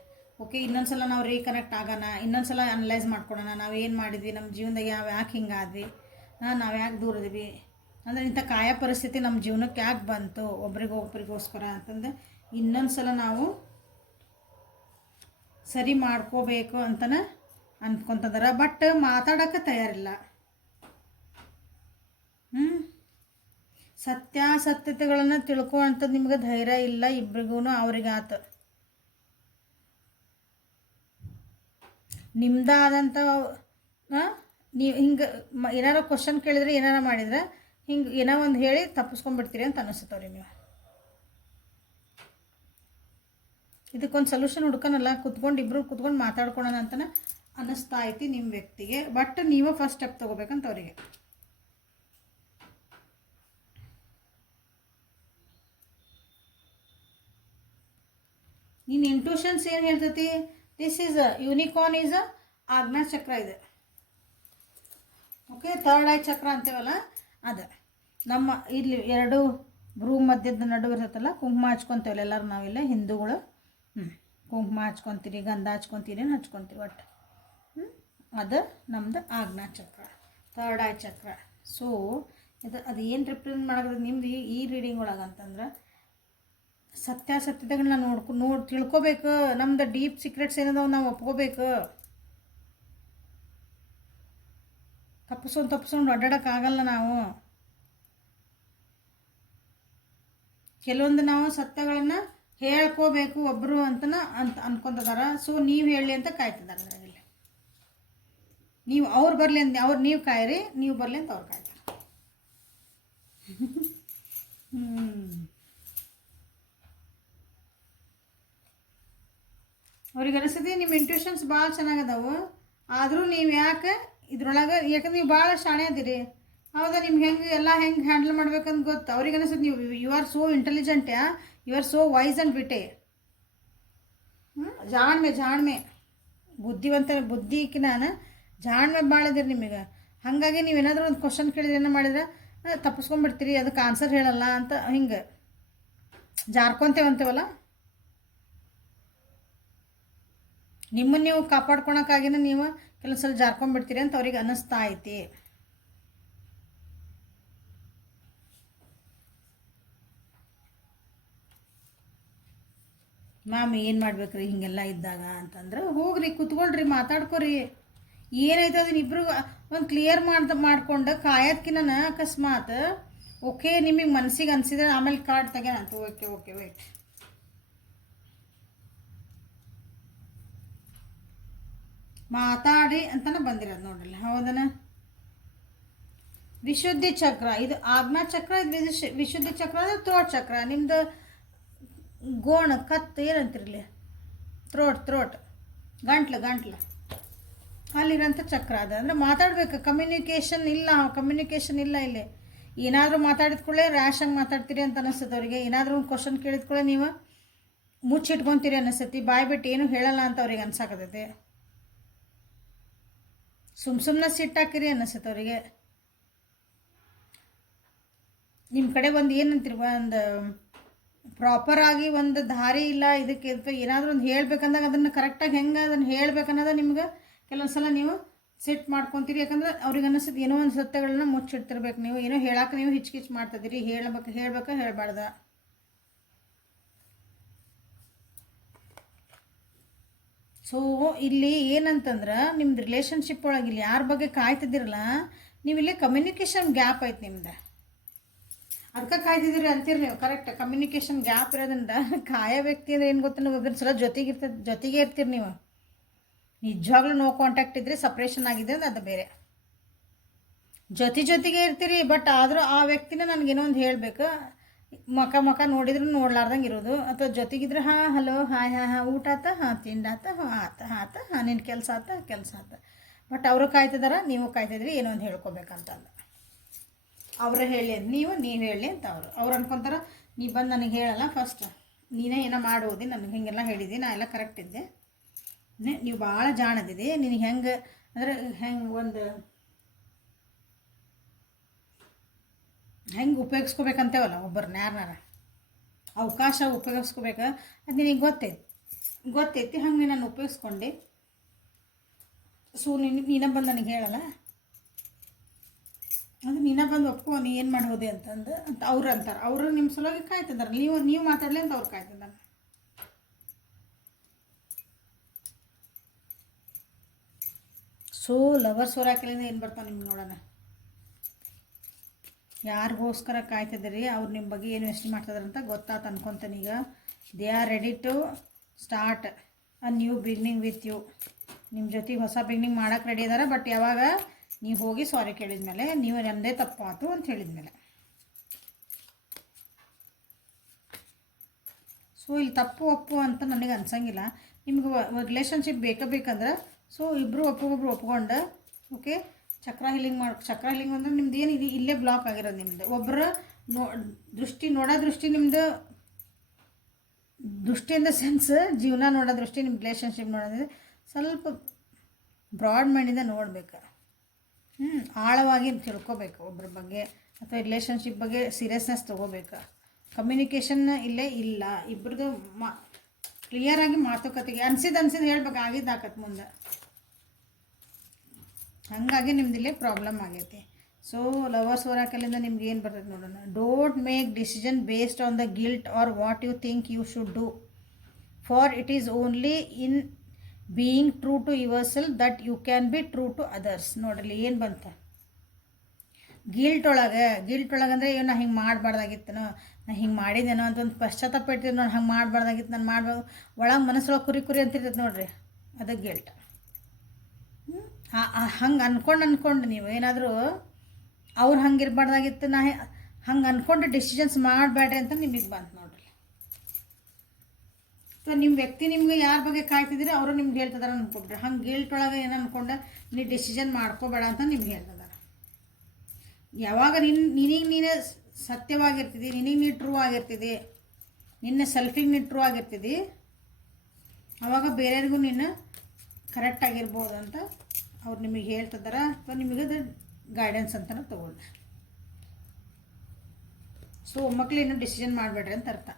ಓಕೆ, ಇನ್ನೊಂದು ಸಲ ನಾವು ರೀಕನೆಕ್ಟ್ ಆಗೋಣ, ಇನ್ನೊಂದು ಸಲ ಅನಲೈಸ್ ಮಾಡ್ಕೊಳ್ಳೋಣ, ನಾವು ಏನು ಮಾಡಿದ್ವಿ, ನಮ್ಮ ಜೀವನದಾಗ ಯಾಕೆ ಹಿಂಗಾದ್ವಿ, ನಾವು ಯಾಕೆ ದೂರ ಇದೀವಿ, ಅಂದರೆ ಇಂಥ ಕಾಯ ಪರಿಸ್ಥಿತಿ ನಮ್ಮ ಜೀವನಕ್ಕೆ ಯಾಕೆ ಬಂತು ಒಬ್ರಿಗೋಸ್ಕರ ಅಂತಂದು ಇನ್ನೊಂದು ಸಲ ನಾವು ಸರಿ ಮಾಡ್ಕೋಬೇಕು ಅಂತಲೇ ಅಂದ್ಕೊತಿದ್ದಾರೆ. ಬಟ್ ಮಾತಾಡೋಕ್ಕೆ ತಯಾರಿಲ್ಲ. ಸತ್ಯಾಸತ್ಯತೆಗಳನ್ನು ತಿಳ್ಕೊಳ್ಳೋಂಥದ್ದು ನಿಮ್ಗೆ ಧೈರ್ಯ ಇಲ್ಲ ಇಬ್ರಿಗೂ. ಅವ್ರಿಗಾತ ನಿಮ್ದಾದಂಥ ನೀವು ಹಿಂಗೆ ಏನಾರ ಕ್ವಶನ್ ಕೇಳಿದ್ರೆ ಏನಾರ ಮಾಡಿದ್ರೆ ಹಿಂಗೆ ಏನೋ ಒಂದು ಹೇಳಿ ತಪ್ಪಿಸ್ಕೊಂಡ್ಬಿಡ್ತೀರಿ ಅಂತ ಅನ್ನಿಸ್ತವ್ರಿ ನೀವು. ಇದಕ್ಕೊಂದು ಸೊಲ್ಯೂಷನ್ ಹುಡ್ಕೊನಲ್ಲ, ಇಬ್ಬರು ಕುತ್ಕೊಂಡು ಮಾತಾಡ್ಕೊಳೋಣ ಅಂತಲೇ ಅನ್ನಿಸ್ತಾ ಐತಿ ನಿಮ್ಮ ವ್ಯಕ್ತಿಗೆ. ಬಟ್ ನೀವು ಫಸ್ಟ್ ಸ್ಟೆಪ್ ತೊಗೋಬೇಕಂತ ಅವರಿಗೆ. ನಿನ್ನ ಇಂಟ್ಯೂಷನ್ಸ್ ಏನು ಹೇಳ್ತೈತಿ, ದಿಸ್ ಈಸ್ ಯೂನಿಕಾರ್ನ್ ಈಸ್ ಆಜ್ಞಾ ಚಕ್ರ ಇದೆ. ಓಕೆ, ಥರ್ಡ್ ಐ ಚಕ್ರ ಅಂತೇವಲ್ಲ ಅದು. ನಮ್ಮ ಇಲ್ಲಿ ಎರಡು ಭ್ರೂ ಮಧ್ಯದ ನಡುವೆ ಇರ್ತೈತಲ್ಲ, ಕುಂಕುಮ ಹಚ್ಕೊತೇವಲ್ಲ ಎಲ್ಲರೂ ನಾವಿಲ್ಲ ಹಿಂದೂಗಳು. ಕುಂಕುಮ ಹಚ್ಕೊತೀರಿ, ಗಂಧ ಹಚ್ಕೊತೀರಿ, ಹಚ್ಕೊತೀವಿ ಒಟ್ಟು. ಅದು ನಮ್ಮದು ಆಜ್ಞಾ ಚಕ್ರ, ಥರ್ಡ್ ಐ ಚಕ್ರ. ಸೊ ಅದು ಏನು ರಿಪ್ರೆಸೆಂಟ್ ಮಾಡೋದು ನಿಮ್ದು ಈ ರೀಡಿಂಗ್ ಒಳಗೆ ಅಂತಂದ್ರೆ, ಸತ್ಯಾಸತ್ಯತೆಗಳನ್ನ ನೋಡಿ ತಿಳ್ಕೊಬೇಕು. ನಮ್ದು ಡೀಪ್ ಸೀಕ್ರೆಟ್ಸ್ ಏನದಾವ ನಾವು ಒಪ್ಕೋಬೇಕು. ತಪ್ಪಿಸ್ಕೊಂಡು ಅಡ್ಡಾಡೋಕ್ಕಾಗಲ್ಲ ನಾವು. ಕೆಲವೊಂದು ನಾವು ಸತ್ಯಗಳನ್ನು ಹೇಳ್ಕೋಬೇಕು ಒಬ್ಬರು ಅಂತ ಅನ್ಕೊಂತದಾರ. ಸೊ ನೀವು ಹೇಳಿ ಅಂತ ಕಾಯ್ತಿದ್ದಾರೆ ಅದರಲ್ಲಿ. ನೀವು ಅವ್ರು ಬರಲಿ ಅಂತ ನೀವು ಕಾಯಿರಿ, ನೀವು ಬರಲಿ ಅಂತ ಅವ್ರು ಕಾಯ್ತಾರೆ. ಅವ್ರಿಗೆ ಅನಿಸ್ತದೆ ನಿಮ್ಮ ಇಂಟ್ಯೂಷನ್ಸ್ ಭಾಳ ಚೆನ್ನಾಗದಾವು, ಆದರೂ ನೀವು ಯಾಕೆ ಇದ್ರೊಳಗೆ, ಯಾಕಂದ್ರೆ ನೀವು ಭಾಳ ಶಾಣೆ ಅದೀರಿ. ಹೌದಾ, ನಿಮ್ಗೆ ಹೆಂಗೆ ಹ್ಯಾಂಡಲ್ ಮಾಡ್ಬೇಕಂತ ಗೊತ್ತು. ಅವ್ರಿಗೆ ಅನಿಸ್ತದೆ ನೀವು you are so intelligent, you are so wise and witty. ಜಾಣ್ಮೆ ಬುದ್ಧಿಕಿನ ಜಾಣ್ಮೆ ಭಾಳ ಇದೀರಿ ನಿಮಗೆ. ಹಾಗಾಗಿ ನೀವೇನಾದರೂ ಒಂದು ಕ್ವಶನ್ ಕೇಳಿದ್ರೆ ಏನೋ ಮಾಡಿದ್ರೆ ತಪ್ಪಿಸ್ಕೊಂಡ್ಬಿಡ್ತೀರಿ, ಅದಕ್ಕೆ ಆನ್ಸರ್ ಹೇಳಲ್ಲ ಅಂತ ಹಿಂಗೆ ಜಾರ್ಕೊಂತೇವಂತೇವಲ್ಲ. ನಿಮ್ಮನ್ನು ನೀವು ಕಾಪಾಡ್ಕೊಳಕ್ಕಾಗಿನ ನೀವು ಕೆಲವು ಸಲ ಜಾರ್ಕೊಂಡ್ಬಿಡ್ತೀರಿ ಅಂತ ಅವ್ರಿಗೆ ಅನ್ನಿಸ್ತಾ ಐತಿ. ಮ್ಯಾಮ್ ಏನು ಮಾಡ್ಬೇಕ್ರಿ ಹಿಂಗೆಲ್ಲ ಇದ್ದಾಗ ಅಂತಂದ್ರೆ, ಹೋಗ್ರಿ ಕುತ್ಕೊಳ್ರಿ, ಮಾತಾಡ್ಕೊರಿ, ಏನೈತೆ ಅದನ್ನ ಇಬ್ರು ಒಂದು ಕ್ಲಿಯರ್ ಮಾಡ್ಕೊಂಡು ಕಾಯೋದ್ಕಿನ್ನ ಅಕಸ್ಮಾತ್ ಓಕೆ ನಿಮಗೆ ಮನಸ್ಸಿಗೆ ಅನಿಸಿದ್ರೆ ಆಮೇಲೆ ಕಾರ್ಡ್ ತೆಗ್ಯಾನ ಅಂತ. Okay wait. ಮಾತಾಡಿ ಅಂತನ ಬಂದಿರೋದು ನೋಡ್ರಿ. ಹೌದನ, ವಿಶುದ್ಧಿ ಚಕ್ರ ಇದು ಆಜ್ಞಾ ಚಕ್ರ, ಇದು ವಿಶುದ್ಧಿ ಚಕ್ರ ಅಂದ್ರೆ ಥ್ರೋಟ್ ಚಕ್ರ. ನಿಮ್ದು ಗೋಣ ಕತ್ತು ಏನಂತಿರಲಿ, ಥ್ರೋಟ್ ಗಂಟ್ಲು ಅಲ್ಲಿರೋಂಥ ಚಕ್ರ ಅದು. ಅಂದರೆ ಮಾತಾಡಬೇಕು, ಕಮ್ಯುನಿಕೇಷನ್ ಇಲ್ಲ ಇಲ್ಲಿ. ಏನಾದರೂ ಮಾತಾಡಿದ ಕೂಡಲೇ ರ್ಯಾಶಾಗಿ ಮಾತಾಡ್ತೀರಿ ಅಂತ ಅನಿಸ್ತದೆ ಅವ್ರಿಗೆ. ಏನಾದರೂ ಒಂದು ಕ್ವಶನ್ ಕೇಳಿದ ಕೂಡಲೇ ನೀವು ಮುಚ್ಚಿಟ್ಕೊತೀರಿ ಅನಿಸ್ತೈತಿ, ಬಾಯ್ ಬಿಟ್ಟು ಏನೂ ಹೇಳಲ್ಲ ಅಂತ ಅವ್ರಿಗೆ ಅನ್ಸಾಕತೈತಿ. ಸುಮ್ಮನೆ ಸಿಟ್ಟಾಕಿರಿ ಅನಿಸ್ತೈತೆ ಅವರಿಗೆ. ನಿಮ್ಮ ಕಡೆ ಒಂದು ಏನಂತೀರಿ, ಒಂದು ಪ್ರಾಪರಾಗಿ ಒಂದು ದಾರಿ ಇಲ್ಲ ಇದಕ್ಕೆ. ಏನಾದರೂ ಒಂದು ಹೇಳ್ಬೇಕಂದಾಗ ಅದನ್ನು ಕರೆಕ್ಟಾಗಿ ಹೆಂಗೆ ಅದನ್ನು ಹೇಳ್ಬೇಕನ್ನೋದು ನಿಮ್ಗೆ ಕೆಲವೊಂದು ಸಲ ನೀವು ಸೆಟ್ ಮಾಡ್ಕೊತೀರಿ. ಯಾಕಂದ್ರೆ ಅವ್ರಿಗೆ ಅನ್ನಿಸ್ತದೆ ಏನೋ ಒಂದು ಸತ್ಯಗಳನ್ನ ಮುಚ್ಚಿಡ್ತಿರ್ಬೇಕು. ನೀವು ಏನೋ ಹೇಳಕ್ಕೆ ನೀವು ಹಿಚ್ಕಿಚ್ ಮಾಡ್ತಿದ್ದೀರಿ, ಹೇಳ್ಬಾರ್ದ. ಸೊ ಇಲ್ಲಿ ಏನಂತಂದ್ರೆ, ನಿಮ್ದು ರಿಲೇಷನ್ಶಿಪ್ ಒಳಗೆ ಇಲ್ಲಿ ಯಾರ ಬಗ್ಗೆ ಕಾಯ್ತಿದ್ದೀರಲ್ಲ, ನೀವು ಇಲ್ಲಿ ಕಮ್ಯುನಿಕೇಷನ್ ಗ್ಯಾಪ್ ಐತೆ ನಿಮ್ದು, ಅದಕ್ಕೆ ಕಾಯ್ತಿದ್ದೀರಿ ಅಂತೀರಿ ನೀವು. ಕರೆಕ್ಟ್, ಕಮ್ಯುನಿಕೇಷನ್ ಗ್ಯಾಪ್ ಇರೋದ್ರಿಂದ ಕಾಯೋ ವ್ಯಕ್ತಿ ಅಂದರೆ ಏನು ಗೊತ್ತ, ನೀವು ಒಬ್ಬರು ಸಲ ಜೊತೆಗೆ ಇರ್ತೀರಿ. ನೀವು ನಿಜವಾಗ್ಲೂ ನೋ ಕಾಂಟ್ಯಾಕ್ಟ್ ಇದ್ದರೆ, ಸಪ್ರೇಷನ್ ಆಗಿದೆ ಅಂದ್ರೆ ಅದು ಬೇರೆ. ಜೊತೆಗೆ ಇರ್ತೀರಿ, ಬಟ್ ಆದರೂ ಆ ವ್ಯಕ್ತಿನ ನನಗೇನೋ ಒಂದು ಹೇಳಬೇಕು, ಮುಖ ನೋಡಿದ್ರು ನೋಡ್ಲಾರ್ದಂಗೆ ಇರೋದು. ಅಥವಾ ಜೊತೆಗಿದ್ರೆ ಹಲೋ ಹಾಯ್ ಊಟ ಆತ, ತಿಂಡಾತ, ಆತ ನಿನ್ನ ಕೆಲಸ ಆತ. ಬಟ್ ಅವರು ಕಾಯ್ತಿದಾರ, ನೀವು ಕಾಯ್ತಿದ್ರಿ ಏನೋ ಒಂದು ಹೇಳ್ಕೊಬೇಕಂತಂದು. ಅವರೇ ಹೇಳಿ ನೀವು ಹೇಳಿ ಅಂತ ಅವ್ರು ಅನ್ಕೊತಾರ. ನೀ ಬಂದು ನನಗೆ ಹೇಳಲ್ಲ, ಫಸ್ಟ್ ನೀನೇ ಏನೋ ಮಾಡೋದಿ, ನನಗೆ ಹಿಂಗೆಲ್ಲ ಹೇಳಿದಿ, ನಾ ಎಲ್ಲ ಕರೆಕ್ಟ್ ಇದ್ದೆ, ನೀವು ಭಾಳ ಜಾಣದಿದೆ, ನಿನಗೆ ಹೆಂಗೆ ಅಂದರೆ ಹೆಂಗೆ ಉಪಯೋಗಿಸ್ಕೋಬೇಕಂತೇವಲ್ಲ ಒಬ್ಬರನ್ನ, ಯಾರನ್ನಾರ ಅವಕಾಶ ಉಪಯೋಗಿಸ್ಕೋಬೇಕು, ಅದು ನಿನಗೆ ಗೊತ್ತೈತಿ ಹಂಗೆ ನಾನು ಉಪಯೋಗಿಸ್ಕೊಂಡೆ. ಸೊ ನೀನ ಬಂದು ನನಗೆ ಹೇಳಲ್ಲ, ಅದು ನೀನ ಬಂದು ಒಪ್ಕೊ, ನೀ ಏನು ಮಾಡೋದೆ ಅಂತಂದು ಅಂತ ಅವ್ರು ಅಂತಾರೆ. ಅವರು ನಿಮ್ಮ ಸಲುವಾಗಿ ಕಾಯ್ತಿದ್ದಾರೆ, ನೀವು ಮಾತಾಡಲಿ ಅಂತ ಅವ್ರು ಕಾಯ್ತಿದ್ದಾರೆ. ಸೊ ಲವರ್ಸ್ ಹೊರಾಕಲಿಂದ ಏನು ಬರ್ತಾವೆ ನಿಮ್ಗೆ ನೋಡೋಣ. ಯಾರಿಗೋಸ್ಕರ ಕಾಯ್ತಿದ್ದೀರಿ, ಅವ್ರು ನಿಮ್ಮ ಬಗ್ಗೆ ಏನು ಯೋಚನೆ ಮಾಡ್ತಿದಾರೆ ಅಂತ ಗೊತ್ತಾತ ಅನ್ಕೊತಾನೆ. ಈಗ they are ready to start a new beginning with you. ನಿಮ್ಮ ಜೊತೆಗೆ ಹೊಸ ಬಿಗಿನಿಂಗ್ ಮಾಡೋಕೆ ರೆಡಿ ಇದ್ದಾರೆ. ಬಟ್ ಯಾವಾಗ ನೀವು ಹೋಗಿ ಸಾರಿ ಕೇಳಿದ್ಮೇಲೆ, ನೀವು ನಮ್ಮದೇ ತಪ್ಪಾತು ಅಂತ ಹೇಳಿದ್ಮೇಲೆ. ಸೊ ಇಲ್ಲಿ ತಪ್ಪು ಒಪ್ಪು ಅಂತ ನನಗೆ ಅನ್ಸಂಗಿಲ್ಲ. ನಿಮ್ಗೆ ರಿಲೇಷನ್ಶಿಪ್ ಬೇಕಂದ್ರೆ ಸೊ ಇಬ್ಬರು ಒಪ್ಕೊಂಡು ಓಕೆ ಚಕ್ರ ಹೀಲಿಂಗ್ ಅಂದ್ರೆ ನಿಮ್ದು ಏನಿದೆ ಇಲ್ಲೇ ಬ್ಲಾಕ್ ಆಗಿರೋದು. ನಿಮ್ಮದು ಒಬ್ಬರ ದೃಷ್ಟಿ ನಿಮ್ಮದು ದೃಷ್ಟಿಯಿಂದ ಸೆನ್ಸ್ ಜೀವನ ನೋಡೋ ದೃಷ್ಟಿ, ನಿಮ್ಮ ರಿಲೇಷನ್ಶಿಪ್ ನೋಡೋದ್ರೆ ಸ್ವಲ್ಪ ಬ್ರಾಡ್ ಮೈಂಡಿಂದ ನೋಡ್ಬೇಕು. ಆಳವಾಗಿ ತಿಳ್ಕೊಬೇಕು ಒಬ್ಬರ ಬಗ್ಗೆ, ಅಥವಾ ರಿಲೇಷನ್ಶಿಪ್ ಬಗ್ಗೆ ಸೀರಿಯಸ್ನೆಸ್ ತೊಗೋಬೇಕು. ಕಮ್ಯುನಿಕೇಷನ್ ಇಲ್ಲೇ ಇಲ್ಲ, ಇಬ್ಬರದು ಕ್ಲಿಯರಾಗಿ ಮಾತುಕತೆಗೆ ಅನ್ಸಿದ್ದು ಹೇಳ್ಬೇಕು, ಆಗಿದ್ದಾಕತ್ತೆ ಮುಂದೆ. ಹಾಗಾಗಿ ನಿಮ್ದಿಲ್ಲೇ ಪ್ರಾಬ್ಲಮ್ ಆಗೈತಿ. ಸೊ ಲವರ್ಸ್ ಹೊರಕಲ್ಲಿಂದ ನಿಮ್ಗೆ ಏನು ಬರ್ತದೆ ನೋಡೋಣ. Don't make decision based on the guilt or what you think you should do, for it is only in being true to yourself that you can be true to others. ನೋಡ್ರಿ ಏನು ಬಂತ, guilt ಒಳಗೆ ಅಂದರೆ ಏನು, ನಾ ಹಿಂಗೆ ಮಾಡಬಾರ್ದಾಗಿತ್ತನೋ, ನಾ ಹಿಂಗೆ ಮಾಡಿದ್ದೇನೋ ಅಂತ ಒಂದು ಪಶ್ಚಾತ್ತಾಪ ಇರ್ತಿದ್ದು ನೋಡಿ, ಹಂಗೆ ಮಾಡಬಾರ್ದಾಗಿತ್ತು, ನಾನು ಮಾಡ್ಬಾರ್ದು ಒಳಗೆ ಮನಸ್ಸೊಳಗೆ ಕುರಿ ಅಂತಿರ್ತೈತೆ ನೋಡ್ರಿ, ಅದು ಗಿಲ್ಟ್. ಹಂಗೆ ಅಂದ್ಕೊಂಡು ನೀವು ಏನಾದರೂ ಅವ್ರು ಹಂಗೆ ಇರಬಾರ್ದಾಗಿತ್ತು, ನಾ ಹಂಗೆ ಅಂದ್ಕೊಂಡು ಡಿಸಿಷನ್ಸ್ ಮಾಡಬೇಡ್ರಿ ಅಂತ ನಿಮಗೆ ಬಂತು ನೋಡ್ರಿ. ಸೊ ನಿಮ್ಮ ವ್ಯಕ್ತಿ ನಿಮ್ಗೆ ಯಾರ ಬಗ್ಗೆ ಕಾಯ್ತಿದ್ದೀರಿ ಅವರು ನಿಮ್ಗೆ ಹೇಳ್ತಿದಾರೆ ಅಂದ್ಕೊಬಿಟ್ರೆ, ಹಂಗೆ ಗಿಲ್ಟ್ ಒಳಗೆ ಏನು ಅಂದ್ಕೊಂಡೆ ನೀ ಡಿಸಿಷನ್ ಮಾಡ್ಕೋಬೇಡ ಅಂತ ನಿಮ್ಗೆ ಹೇಳ್ತಿದ್ದಾರೆ. ಯಾವಾಗ ನಿನಗೆ ನೀನೇ ಸತ್ಯವಾಗಿರ್ತಿದ್ದಿ, ನಿನಗೆ ನೀ ಟ್ರೂ ಆಗಿರ್ತಿದ್ದಿ, ನಿನ್ನ ಸೆಲ್ಫಿಗೆ ನೀನು ಟ್ರೂ ಆಗಿರ್ತಿದ್ದಿ, ಆವಾಗ ಬೇರೆಯವ್ರಿಗೂ ನೀನು ಕರೆಕ್ಟಾಗಿರ್ಬೋದು ಅಂತ ಅವ್ರು ನಿಮಗೆ ಹೇಳ್ತಿದ್ದಾರೆ, ಅಥವಾ ನಿಮಗದು ಗೈಡೆನ್ಸ್ ಅಂತಲೂ ತೊಗೊಳ್ಳಿ. ಸೊ ಮಕ್ಕಳೇನು ಡಿಸಿಷನ್ ಮಾಡಬೇಡ್ರಿ ಅಂತ ಅರ್ಥ.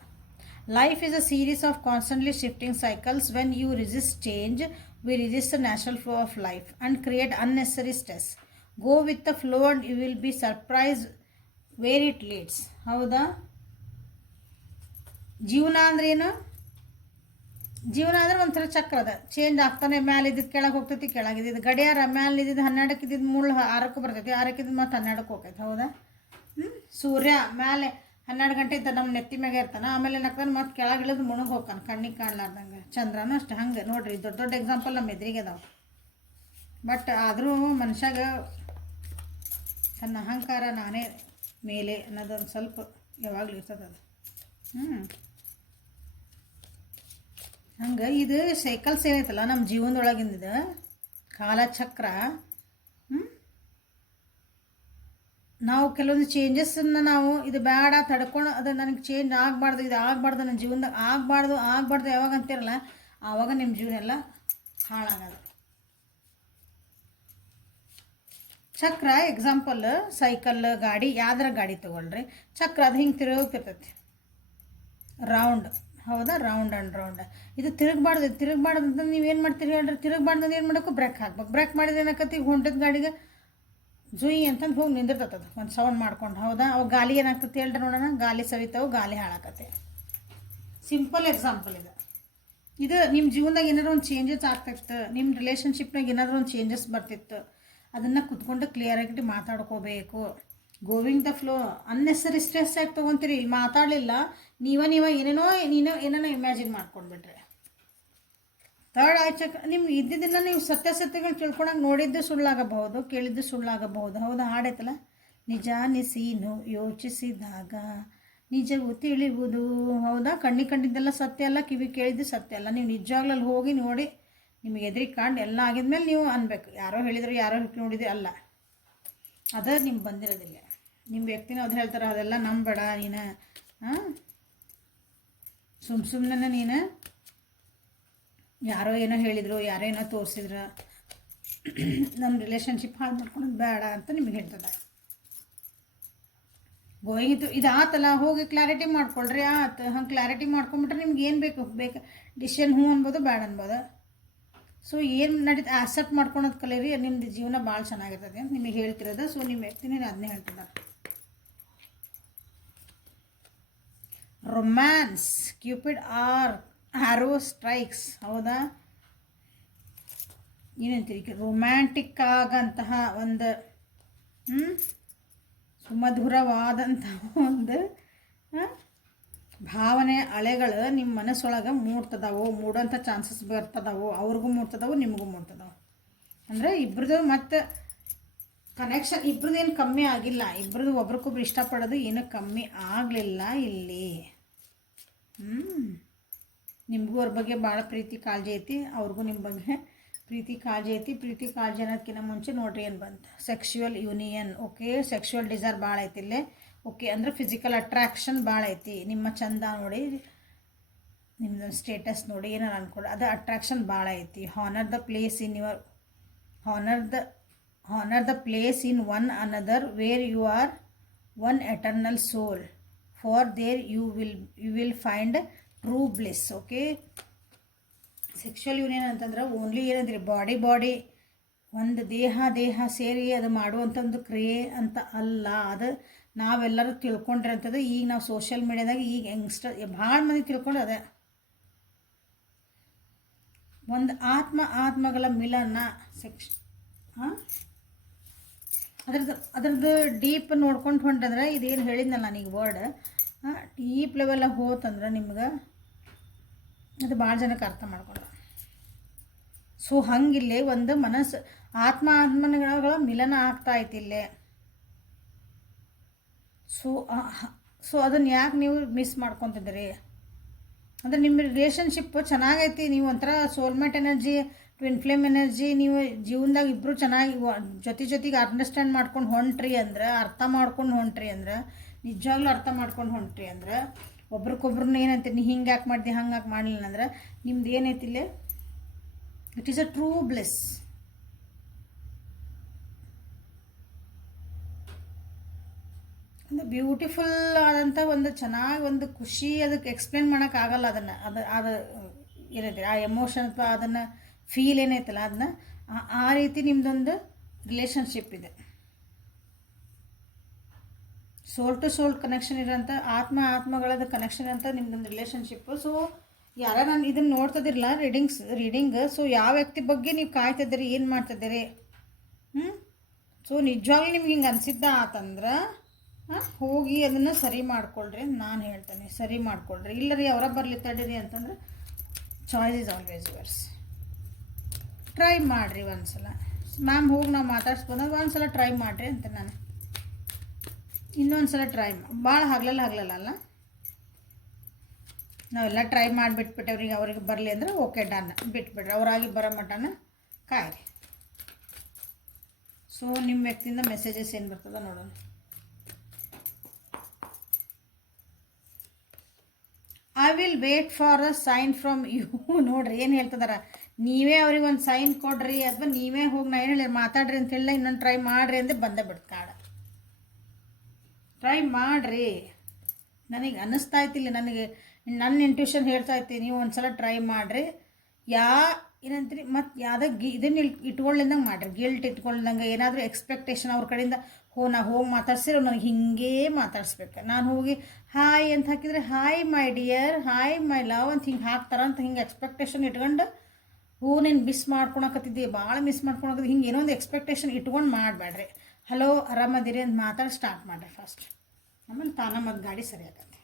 Life is a series of constantly shifting cycles. When you resist change we resist the natural flow of life and create unnecessary stress. Go with the flow and you will be surprise where it leads. ಹೌದಾ? ಜೀವನ ಅಂದ್ರೆ ಏನು? ಜೀವನ ಅಂದರೆ ಒಂಥರ ಚಕ್ರ ಅದ, change ಆಗ್ತಾನೆ. ಮ್ಯಾಲೆ ಇದ್ದಿದ್ದು ಕೆಳಗೆ ಹೋಗ್ತೈತಿ, ಕೆಳಗಿದ್ದು ಗಡಿಯಾರ ಮ್ಯಾಲೆ ಇದ್ದಿದ್ದು 12ಕ್ಕೆ ಇದ್ದಿದ್ದು ಮುಳ್ಳು 6ಕ್ಕೆ ಬರ್ತೈತಿ, 6ಕ್ಕೆ ಇದ್ದು ಮತ್ತು 12ಕ್ಕೆ ಹೋಗ್ತೈತಿ. ಹೌದಾ? ಸೂರ್ಯ ಮ್ಯಾಲೆ 12 ಗಂಟೆ ಇದ್ದ ನಮ್ಮ ನೆತ್ತಿ ಮ್ಯಾಗೆ ಇರ್ತಾನೆ, ಆಮೇಲೆ ನಕ್ತಾನೆ ಮತ್ತು ಕೆಳಗಿಳಿದು ಮುಣಗಿ ಹೋಗ್ತಾನೆ ಕಣ್ಣಿಗೆ ಕಾಣ್ಲಾರ್ದಂಗೆ. ಚಂದ್ರನೂ ಅಷ್ಟೇ ಹಂಗೆ ನೋಡ್ರಿ, ದೊಡ್ಡ ದೊಡ್ಡ ಎಕ್ಸಾಂಪಲ್ ನಮ್ಮ ಎದುರಿಗೆ ಅದಾವೆ. ಬಟ್ ಆದರೂ ಮನುಷ್ಯಾಗ ತನ್ನ ಅಹಂಕಾರ ನಾನೇ ಮೇಲೆ ಅನ್ನೋದೊಂದು ಸ್ವಲ್ಪ ಯಾವಾಗಲೂ ಇರ್ತದೆ ಅದು. ಹಂಗೆ ಇದು ಸೈಕಲ್ಸ್ ಏನೈತಲ್ಲ ನಮ್ಮ ಜೀವನದೊಳಗಿಂದ ಕಾಲಚಕ್ರ, ನಾವು ಕೆಲವೊಂದು ಚೇಂಜಸ್ಸನ್ನು ನಾವು ಇದು ಬೇಡ ತಡ್ಕೊಂಡು ಅದು ನನಗೆ ಚೇಂಜ್ ಆಗಬಾರ್ದು, ಇದು ಆಗಬಾರ್ದು, ನನ್ನ ಜೀವನದಾಗ ಆಗಬಾರ್ದು ಯಾವಾಗ ಅಂತಿರಲ್ಲ ಆವಾಗ ನಿಮ್ಮ ಜೀವನ ಎಲ್ಲ ಹಾಳಾಗೋದು. ಚಕ್ರ ಎಕ್ಸಾಂಪಲ್ ಸೈಕಲ್, ಗಾಡಿ, ಯಾವ್ದಾರ ಗಾಡಿ ತೊಗೊಳ್ರಿ, ಚಕ್ರ ಅದು ಹಿಂಗೆ ತಿರುಗ್ತಿರ್ತೈತಿ ರೌಂಡ್. ಹೌದಾ? Round and round. ಇದು ತಿರುಗಬಾರ್ದು ಅಂತ ನೀವೇನು ಮಾಡ್ತೀರಿ ಹೇಳ್ರಿ? ತಿರುಗಬಾರ್ದು ಅಂದ್ರೆ ಏನು ಮಾಡಬೇಕು? ಬ್ರೇಕ್ ಹಾಕ್ಬೇಕು. ಬ್ರೇಕ್ ಮಾಡಿದ್ರೆ ಏನಾಕತಿ, ಹೊಂಟದ ಗಾಡಿಗೆ ಜುಯಿ ಅಂತಂದು ಹೋಗಿ ನಿಂದಿರ್ತದ ಒಂದು ಸೌಂಡ್ ಮಾಡ್ಕೊಂಡು. ಹೌದಾ? ಅವಾಗ ಗಾಲಿ ಏನಾಗ್ತತಿ ಹೇಳ್ರಿ ನೋಡೋಣ, ಗಾಲಿ ಸವಿತಾವು, ಗಾಲಿ ಹಾಳಾಕತ್ತೆ. ಸಿಂಪಲ್ ಎಕ್ಸಾಂಪಲ್ ಇದು ನಿಮ್ಮ ಜೀವನದಾಗ ಏನಾದ್ರು ಒಂದು ಚೇಂಜಸ್ ಆಗ್ತಿತ್ತು, ನಿಮ್ಮ ರಿಲೇಷನ್ಶಿಪ್ನಾಗ ಏನಾದರೂ ಒಂದು ಚೇಂಜಸ್ ಬರ್ತಿತ್ತು, ಅದನ್ನು ಕುತ್ಕೊಂಡು ಕ್ಲಿಯರಾಗಿ ಮಾತಾಡ್ಕೋಬೇಕು. Going the flow. Unnecessary stress ಆಗಿ ತೊಗೊತೀರಿ, ಇಲ್ಲಿ ಮಾತಾಡಲಿಲ್ಲ, ನೀವೇನೋ ಏನೇನೋ ಇಮ್ಯಾಜಿನ್ ಮಾಡ್ಕೊಂಡ್ಬಿಟ್ರೆ. ಥರ್ಡ್ ಐ ಚಕ್ರ, ನಿಮ್ಗೆ ಇದ್ದಿದ್ದನ್ನು ನೀವು ಸತ್ಯಗಳು ತಿಳ್ಕೊಳಂಗೆ ನೋಡಿದ್ದು ಸುಳ್ಳಾಗಬಹುದು, ಕೇಳಿದ್ದು ಸುಳ್ಳಾಗಬಹುದು. ಹೌದಾ? ಹಾಡೈತಲ್ಲ, ನಿಜಾನಿಸೀನು ಯೋಚಿಸಿದಾಗ ನಿಜವು ತಿಳಿಯುವುದು. ಹೌದಾ? ಕಂಡಿದ್ದೆಲ್ಲ ಸತ್ಯ ಅಲ್ಲ, ಕಿವಿ ಕೇಳಿದ್ದು ಸತ್ಯ ಅಲ್ಲ. ನೀವು ನಿಜವಾಗ್ಲಲ್ಲಿ ಹೋಗಿ ನೋಡಿ, ನಿಮಗೆ ಎದುರಿಗೆ ಕಾಂಡು ಎಲ್ಲ ಆಗಿದ್ಮೇಲೆ ನೀವು ಅನ್ಬೇಕು, ಯಾರೋ ಹೇಳಿದ್ರು, ಯಾರೋ ನೋಡಿದ್ರಿ ಅಲ್ಲ, ಅದು ನಿಮ್ಗೆ ಬಂದಿರೋದಿಲ್ಲ. ನಿಮ್ಮ ವ್ಯಕ್ತಿನ ಅದು ಹೇಳ್ತಾರೆ, ಅದೆಲ್ಲ ನಂಬೇಡ ನೀನು. ಸುಮ್ಮನೆ ನೀನು ಯಾರೋ ಏನೋ ಹೇಳಿದ್ರು, ಯಾರೋ ಏನೋ ತೋರಿಸಿದ್ರು, ನಮ್ಮ ರಿಲೇಷನ್ಶಿಪ್ ಹಾಳು ಮಾಡ್ಕೊಳೋದು ಬೇಡ ಅಂತ ನಿಮಗೆ ಹೇಳ್ತದೆ. ಗೋಯಿಂಗಿತ್ತು ಇದು ಆತಲ್ಲ, ಹೋಗಿ ಕ್ಲಾರಿಟಿ ಮಾಡ್ಕೊಳ್ರಿ. ಹಂಗೆ ಕ್ಲಾರಿಟಿ ಮಾಡ್ಕೊಂಬಿಟ್ರೆ ನಿಮ್ಗೆ ಏನು ಬೇಕು ಡಿಸಿಷನ್ ಹ್ಞೂ ಅನ್ಬೋದು, ಬೇಡ ಅನ್ಬೋದು. ಸೊ ಏನು ನಡೀತು ಆಕ್ಸೆಪ್ಟ್ ಮಾಡ್ಕೊಳೋದು ಕಲೀರಿ, ನಿಮ್ಮದು ಜೀವನ ಭಾಳ ಚೆನ್ನಾಗಿರ್ತದೆ ಅಂತ ನಿಮಗೆ ಹೇಳ್ತಿರೋದು. ಸೊ ನಿಮ್ಮ ವ್ಯಕ್ತಿನೇ ಅದನ್ನೇ ಹೇಳ್ತಿದ್ದಾರೆ. ರೊಮ್ಯಾನ್ಸ್, ಕ್ಯೂಪಿಡ್ ಆರ್ ಆರೋ ಸ್ಟ್ರೈಕ್ಸ್. ಹೌದಾ? ಏನಂತೀರಿ? ರೊಮ್ಯಾಂಟಿಕ್ ಆಗಂತಹ ಒಂದು ಸುಮಧುರವಾದಂತಹ ಒಂದು ಭಾವನೆ ಅಲೆಗಳು ನಿಮ್ಮ ಮನಸ್ಸೊಳಗೆ ಮೂಡೋಂಥ ಚಾನ್ಸಸ್ ಬರ್ತದವು. ಅವ್ರಿಗೂ ಮೂಡ್ತದವು, ನಿಮಗೂ ಮೂಡ್ತದವು. ಅಂದರೆ ಇಬ್ರದ್ದು ಮತ್ತು ಕನೆಕ್ಷನ್ ಇಬ್ರದ್ದು ಏನು ಕಮ್ಮಿ ಆಗಿಲ್ಲ, ಇಬ್ರದ್ದು ಒಬ್ರಿಗೊಬ್ರು ಇಷ್ಟಪಡೋದು ಏನೂ ಕಮ್ಮಿ ಆಗಲಿಲ್ಲ ಇಲ್ಲಿ. ನಿಮಗೂ ಅವ್ರ ಬಗ್ಗೆ ಭಾಳ ಪ್ರೀತಿ ಕಾಳಜಿ ಐತಿ, ಅವ್ರಿಗೂ ನಿಮ್ಮ ಬಗ್ಗೆ ಪ್ರೀತಿ ಕಾಳಜಿ ಐತಿ. ಪ್ರೀತಿ ಕಾಳಜಿ ಅನ್ನೋದಕ್ಕಿಂತ ಮುಂಚೆ ನೋಡ್ರಿ ಏನು ಬಂತು, ಸೆಕ್ಶುವಲ್ ಯೂನಿಯನ್. ಓಕೆ, ಸೆಕ್ಶುವಲ್ ಡಿಸೈರ್ ಭಾಳ ಐತಿ ಇಲ್ಲೇ. ಓಕೆ, ಅಂದರೆ ಫಿಸಿಕಲ್ ಅಟ್ರಾಕ್ಷನ್ ಭಾಳ ಐತಿ. ನಿಮ್ಮ ಚಂದ ನೋಡಿ, ನಿಮ್ದೊಂದು ಸ್ಟೇಟಸ್ ನೋಡಿ ಏನಾರು ಅನ್ಕೊಳ್ಳಿ, ಅದು ಅಟ್ರಾಕ್ಷನ್ ಭಾಳ ಐತಿ. Honour the place in your honour the place in one another where you are one eternal soul, for there you will find true bliss. Okay, sexual union ಅಂತಂದ್ರೆ ಓನ್ಲಿ ಏನಂದ್ರಿ ಬಾಡಿ ಒಂದು ದೇಹ ಸೇರಿ ಅದು ಮಾಡುವಂಥ ಒಂದು ಕ್ರಿಯೆ ಅಂತ ಅಲ್ಲ. ಅದು ನಾವೆಲ್ಲರೂ ತಿಳ್ಕೊಂಡ್ರೆ ಅಂತದ್ದು ಈಗ ನಾವು ಸೋಷಿಯಲ್ ಮೀಡ್ಯಾದಾಗ ಈಗ ಯಂಗ್ಸ್ಟರ್ ಭಾಳ ಮಂದಿ ತಿಳ್ಕೊಂಡು ಅದೇ ಒಂದು ಆತ್ಮಗಳ ಮಿಲನ ಹಾಂ ಅದ್ರದ್ದು ಡೀಪ್ ನೋಡ್ಕೊಂಡು ಹೊಂಟಂದ್ರೆ ಇದೇನು ಹೇಳಿದ್ನಲ್ಲ ನಾನೀಗ ವರ್ಡ್ ಡೀಪ್ ಲೆವೆಲಾಗಿ ಹೋತಂದ್ರೆ ನಿಮ್ಗೆ ಅದು ಭಾಳ ಜನಕ್ಕೆ ಅರ್ಥ ಮಾಡ್ಕೊಂಡು. ಸೊ ಹಂಗಿಲ್ಲೇ ಒಂದು ಮನಸ್ಸು ಆತ್ಮಗಳ ಮಿಲನ ಆಗ್ತಾ ಐತಿ ಇಲ್ಲೇ. ಸೊ ಅದನ್ನು ಯಾಕೆ ನೀವು ಮಿಸ್ ಮಾಡ್ಕೊತಿದ್ದೀರಿ ಅಂದರೆ ನಿಮ್ಮ ರಿಲೇಷನ್ಶಿಪ್ ಚೆನ್ನಾಗೈತಿ, ನೀವು ಒಂಥರ soulmate energy, twin flame energy, ನೀವು ಜೀವನದಾಗ ಇಬ್ಬರು ಚೆನ್ನಾಗಿ ಜೊತೆಗೆ ಅಂಡರ್ಸ್ಟ್ಯಾಂಡ್ ಮಾಡ್ಕೊಂಡು ಹೊಂಟ್ರಿ ಅಂದ್ರೆ, ಅರ್ಥ ಮಾಡ್ಕೊಂಡು ಹೊಂಟ್ರಿ ಅಂದ್ರೆ, ನಿಜವಾಗ್ಲೂ ಅರ್ಥ ಮಾಡ್ಕೊಂಡು ಹೊಂಟ್ರಿ ಅಂದ್ರೆ, ಒಬ್ರಿಗೊಬ್ರನ್ನ ಏನಂತೀರಿ ನೀ ಹಿಂಗೆ ಯಾಕೆ ಮಾಡಿದೆ ಹಂಗೆ ಯಾಕೆ ಮಾಡಲಿಲ್ಲ ಅಂದ್ರೆ ನಿಮ್ದು ಏನೈತಿಲ್ಲ, it is a true bless. ಒಂದು ಬ್ಯೂಟಿಫುಲ್ ಆದಂಥ ಒಂದು ಚೆನ್ನಾಗಿ ಒಂದು ಖುಷಿ, ಅದಕ್ಕೆ ಎಕ್ಸ್ಪ್ಲೇನ್ ಮಾಡೋಕ್ಕಾಗಲ್ಲ ಅದನ್ನು. ಅದು ಏನೈತಿ ಆ ಎಮೋಷನ್ ಅಥವಾ ಅದನ್ನು ಫೀಲ್ ಏನೈತಲ್ಲ ಅದನ್ನ ಆ ರೀತಿ ನಿಮ್ಮದೊಂದು ರಿಲೇಷನ್ಶಿಪ್ ಇದೆ. ಸೋಲ್ ಟು ಸೋಲ್ ಕನೆಕ್ಷನ್ ಇರೋಂಥ ಆತ್ಮಗಳದ ಕನೆಕ್ಷನ್ ಅಂತ ನಿಮ್ದೊಂದು ರಿಲೇಷನ್ಶಿಪ್ಪು. ಸೊ ಯಾರ ನಾನು ಇದನ್ನು ನೋಡ್ತಿದ್ದಿರಲ್ಲ ರೀಡಿಂಗ್, ಸೊ ಯಾವ ವ್ಯಕ್ತಿ ಬಗ್ಗೆ ನೀವು ಕಾಯ್ತಿದ್ದೀರಿ, ಏನು ಮಾಡ್ತಿದ್ದೀರಿ, ಸೊ ನಿಜವಾಗ್ಲೂ ನಿಮ್ಗೆ ಹಿಂಗೆ ಅನಿಸಿದ್ದ ಆತಂದ್ರೆ ಹೋಗಿ ಅದನ್ನು ಸರಿ ಮಾಡ್ಕೊಳ್ರಿ. ನಾನು ಹೇಳ್ತೇನೆ ಸರಿ ಮಾಡ್ಕೊಳ್ರಿ. ಇಲ್ಲ ರೀ ಅವರ ಬರಲಿ ತಡೀರಿ ಅಂತಂದ್ರೆ choice is always yours. Try ಮಾಡಿರಿ ಒಂದು ಸಲ. ಮ್ಯಾಮ್ ಹೋಗಿ ನಾವು ಮಾತಾಡ್ಸ್ಬೋದಾಗ ಒಂದು ಸಲ ಟ್ರೈ ಮಾಡಿರಿ ಅಂತ ನಾನು ಇನ್ನೊಂದು ಸಲ ಟ್ರೈ ಭಾಳ ಹಗಲಲ್ಲ ನಾವೆಲ್ಲ ಟ್ರೈ ಮಾಡಿಬಿಟ್ಬಿಟ್ಟೆ ಅವ್ರಿಗೆ ಬರಲಿ ಅಂದ್ರೆ ಓಕೆ ಡನ್ ಬಿಟ್ಬಿಡ್ರಿ, ಅವರಾಗಿ ಬರೋ ಮಟನ ಕಾಯಿರಿ. ಸೊ ನಿಮ್ಮ ವ್ಯಕ್ತಿಯಿಂದ ಮೆಸೇಜಸ್ ಏನು ಬರ್ತದೆ ನೋಡೋಣ. I will wait for a sign from you. ನೋಡ್ರಿ ಏನು ಹೇಳ್ತಿದಾರ, ನೀವೇ ಅವ್ರಿಗೆ ಒಂದು ಸೈನ್ ಕೊಡ್ರಿ ಅಥವಾ ನೀವೇ ಹೋಗಿ ನಾ ಏನು ಹೇಳಿ ಮಾತಾಡ್ರಿ ಅಂತ ಹೇಳಿಲ್ಲ, ಇನ್ನೊಂದು ಟ್ರೈ ಮಾಡಿರಿ ಅಂದರೆ ಬಂದೇ ಬಿಡ್ತು ಕಾಡ. ಟ್ರೈ ಮಾಡಿರಿ, ನನಗೆ ಅನ್ನಿಸ್ತಾ ಇತ್ತಿಲ್ಲ, ನನಗೆ ನನ್ನ ಇಂಟ್ಯೂಷನ್ ಹೇಳ್ತಾ ಇರ್ತೀನಿ ನೀವು ಒಂದು ಸಲ ಟ್ರೈ ಮಾಡಿರಿ. ಏನಂತೀರಿ ಮತ್ತು ಯಾವುದೋ ಇದನ್ನು ಇಟ್ಕೊಳ್ಳಿಂದಂಗೆ ಮಾಡಿರಿ, ಗಿಲ್ಟ್ ಇಟ್ಕೊಳ್ದಂಗೆ ಏನಾದರೂ ಎಕ್ಸ್ಪೆಕ್ಟೇಷನ್ ಅವ್ರ ಕಡೆಯಿಂದ ನಾ ಹೋಗಿ ಮಾತಾಡ್ಸಿರೋ ನನಗೆ ಹಿಂಗೇ ಮಾತಾಡ್ಸ್ಬೇಕು. ನಾನು ಹೋಗಿ ಹಾಯ್ ಅಂತ ಹಾಕಿದರೆ hi my dear, hi my love ಅಂತ ಹಿಂಗೆ ಹಾಕ್ತಾರಂತ ಹಿಂಗೆ ಎಕ್ಸ್ಪೆಕ್ಟೇಷನ್ ಇಟ್ಕೊಂಡು ನೀನು ಮಿಸ್ ಮಾಡ್ಕೊಳಕತ್ತಿದ್ದೆ, ಭಾಳ ಮಿಸ್ ಮಾಡ್ಕೊಳಕತ್ತಿ, ಹಿಂಗೆ ಏನೋ ಒಂದು ಎಕ್ಸ್ಪೆಕ್ಟೇಷನ್ ಇಟ್ಕೊಂಡು ಮಾಡಬೇಡ್ರಿ. ಹಲೋ ಆರಾಮದಿರಿ ಅಂತ ಮಾತಾಡಿ ಸ್ಟಾರ್ಟ್ ಮಾಡಿರಿ ಫಸ್ಟ್, ಆಮೇಲೆ ತಾನ ಮತ್ತು ಗಾಡಿ ಸರಿ ಆಗತ್ತೆ.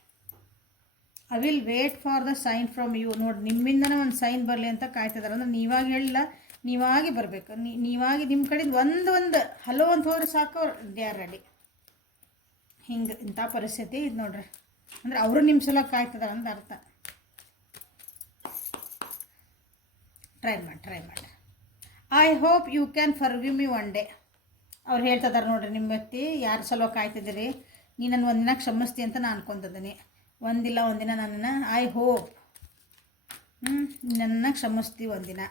I will wait for the sign from you. ನೋಡಿ ನಿಮ್ಮಿಂದನೇ ಒಂದು ಸೈನ್ ಬರಲಿ ಅಂತ ಕಾಯ್ತಿದಾರೆ ಅಂದ್ರೆ ನೀವಾಗಿ ಹೇಳಿಲ್ಲ, ನೀವಾಗಿ ಬರಬೇಕು. ನೀವಾಗಿ ನಿಮ್ಮ ಕಡೆಯಿಂದ ಒಂದು ಹಲೋ ಅಂತ ಹೋದ್ರೆ ಸಾಕು, ದೇ ಆರ್ ರೆಡಿ. ಹಿಂಗೆ ಇಂಥ ಪರಿಸ್ಥಿತಿ ಇದು ನೋಡ್ರಿ, ಅಂದರೆ ಅವರು ನಿಮ್ಮ ಸಲ ಕಾಯ್ತಿದಾರೆ ಅಂತ ಅರ್ಥ. ಟ್ರೈ ಮಾಡಿ. I hope you can forgive me one day. ಅವ್ರು ಹೇಳ್ತಿದ್ದಾರೆ ನೋಡ್ರಿ, ನಿಮ್ಮ ವ್ಯಕ್ತಿ ಯಾರ ಸಲ ಕಾಯ್ತಿದ್ದೀರಿ, ನೀ ನನ್ನ ಒಂದಿನ ಕ್ಷಮಿಸ್ತಿ ಅಂತ ನಾನು ಅನ್ಕೊತಿದ್ದೀನಿ. ಒಂದಿನ ನನ್ನನ್ನು ಐ ಹೋಪ್ ನನ್ನ ಕ್ಷಮಿಸ್ತಿ ಒಂದಿನ.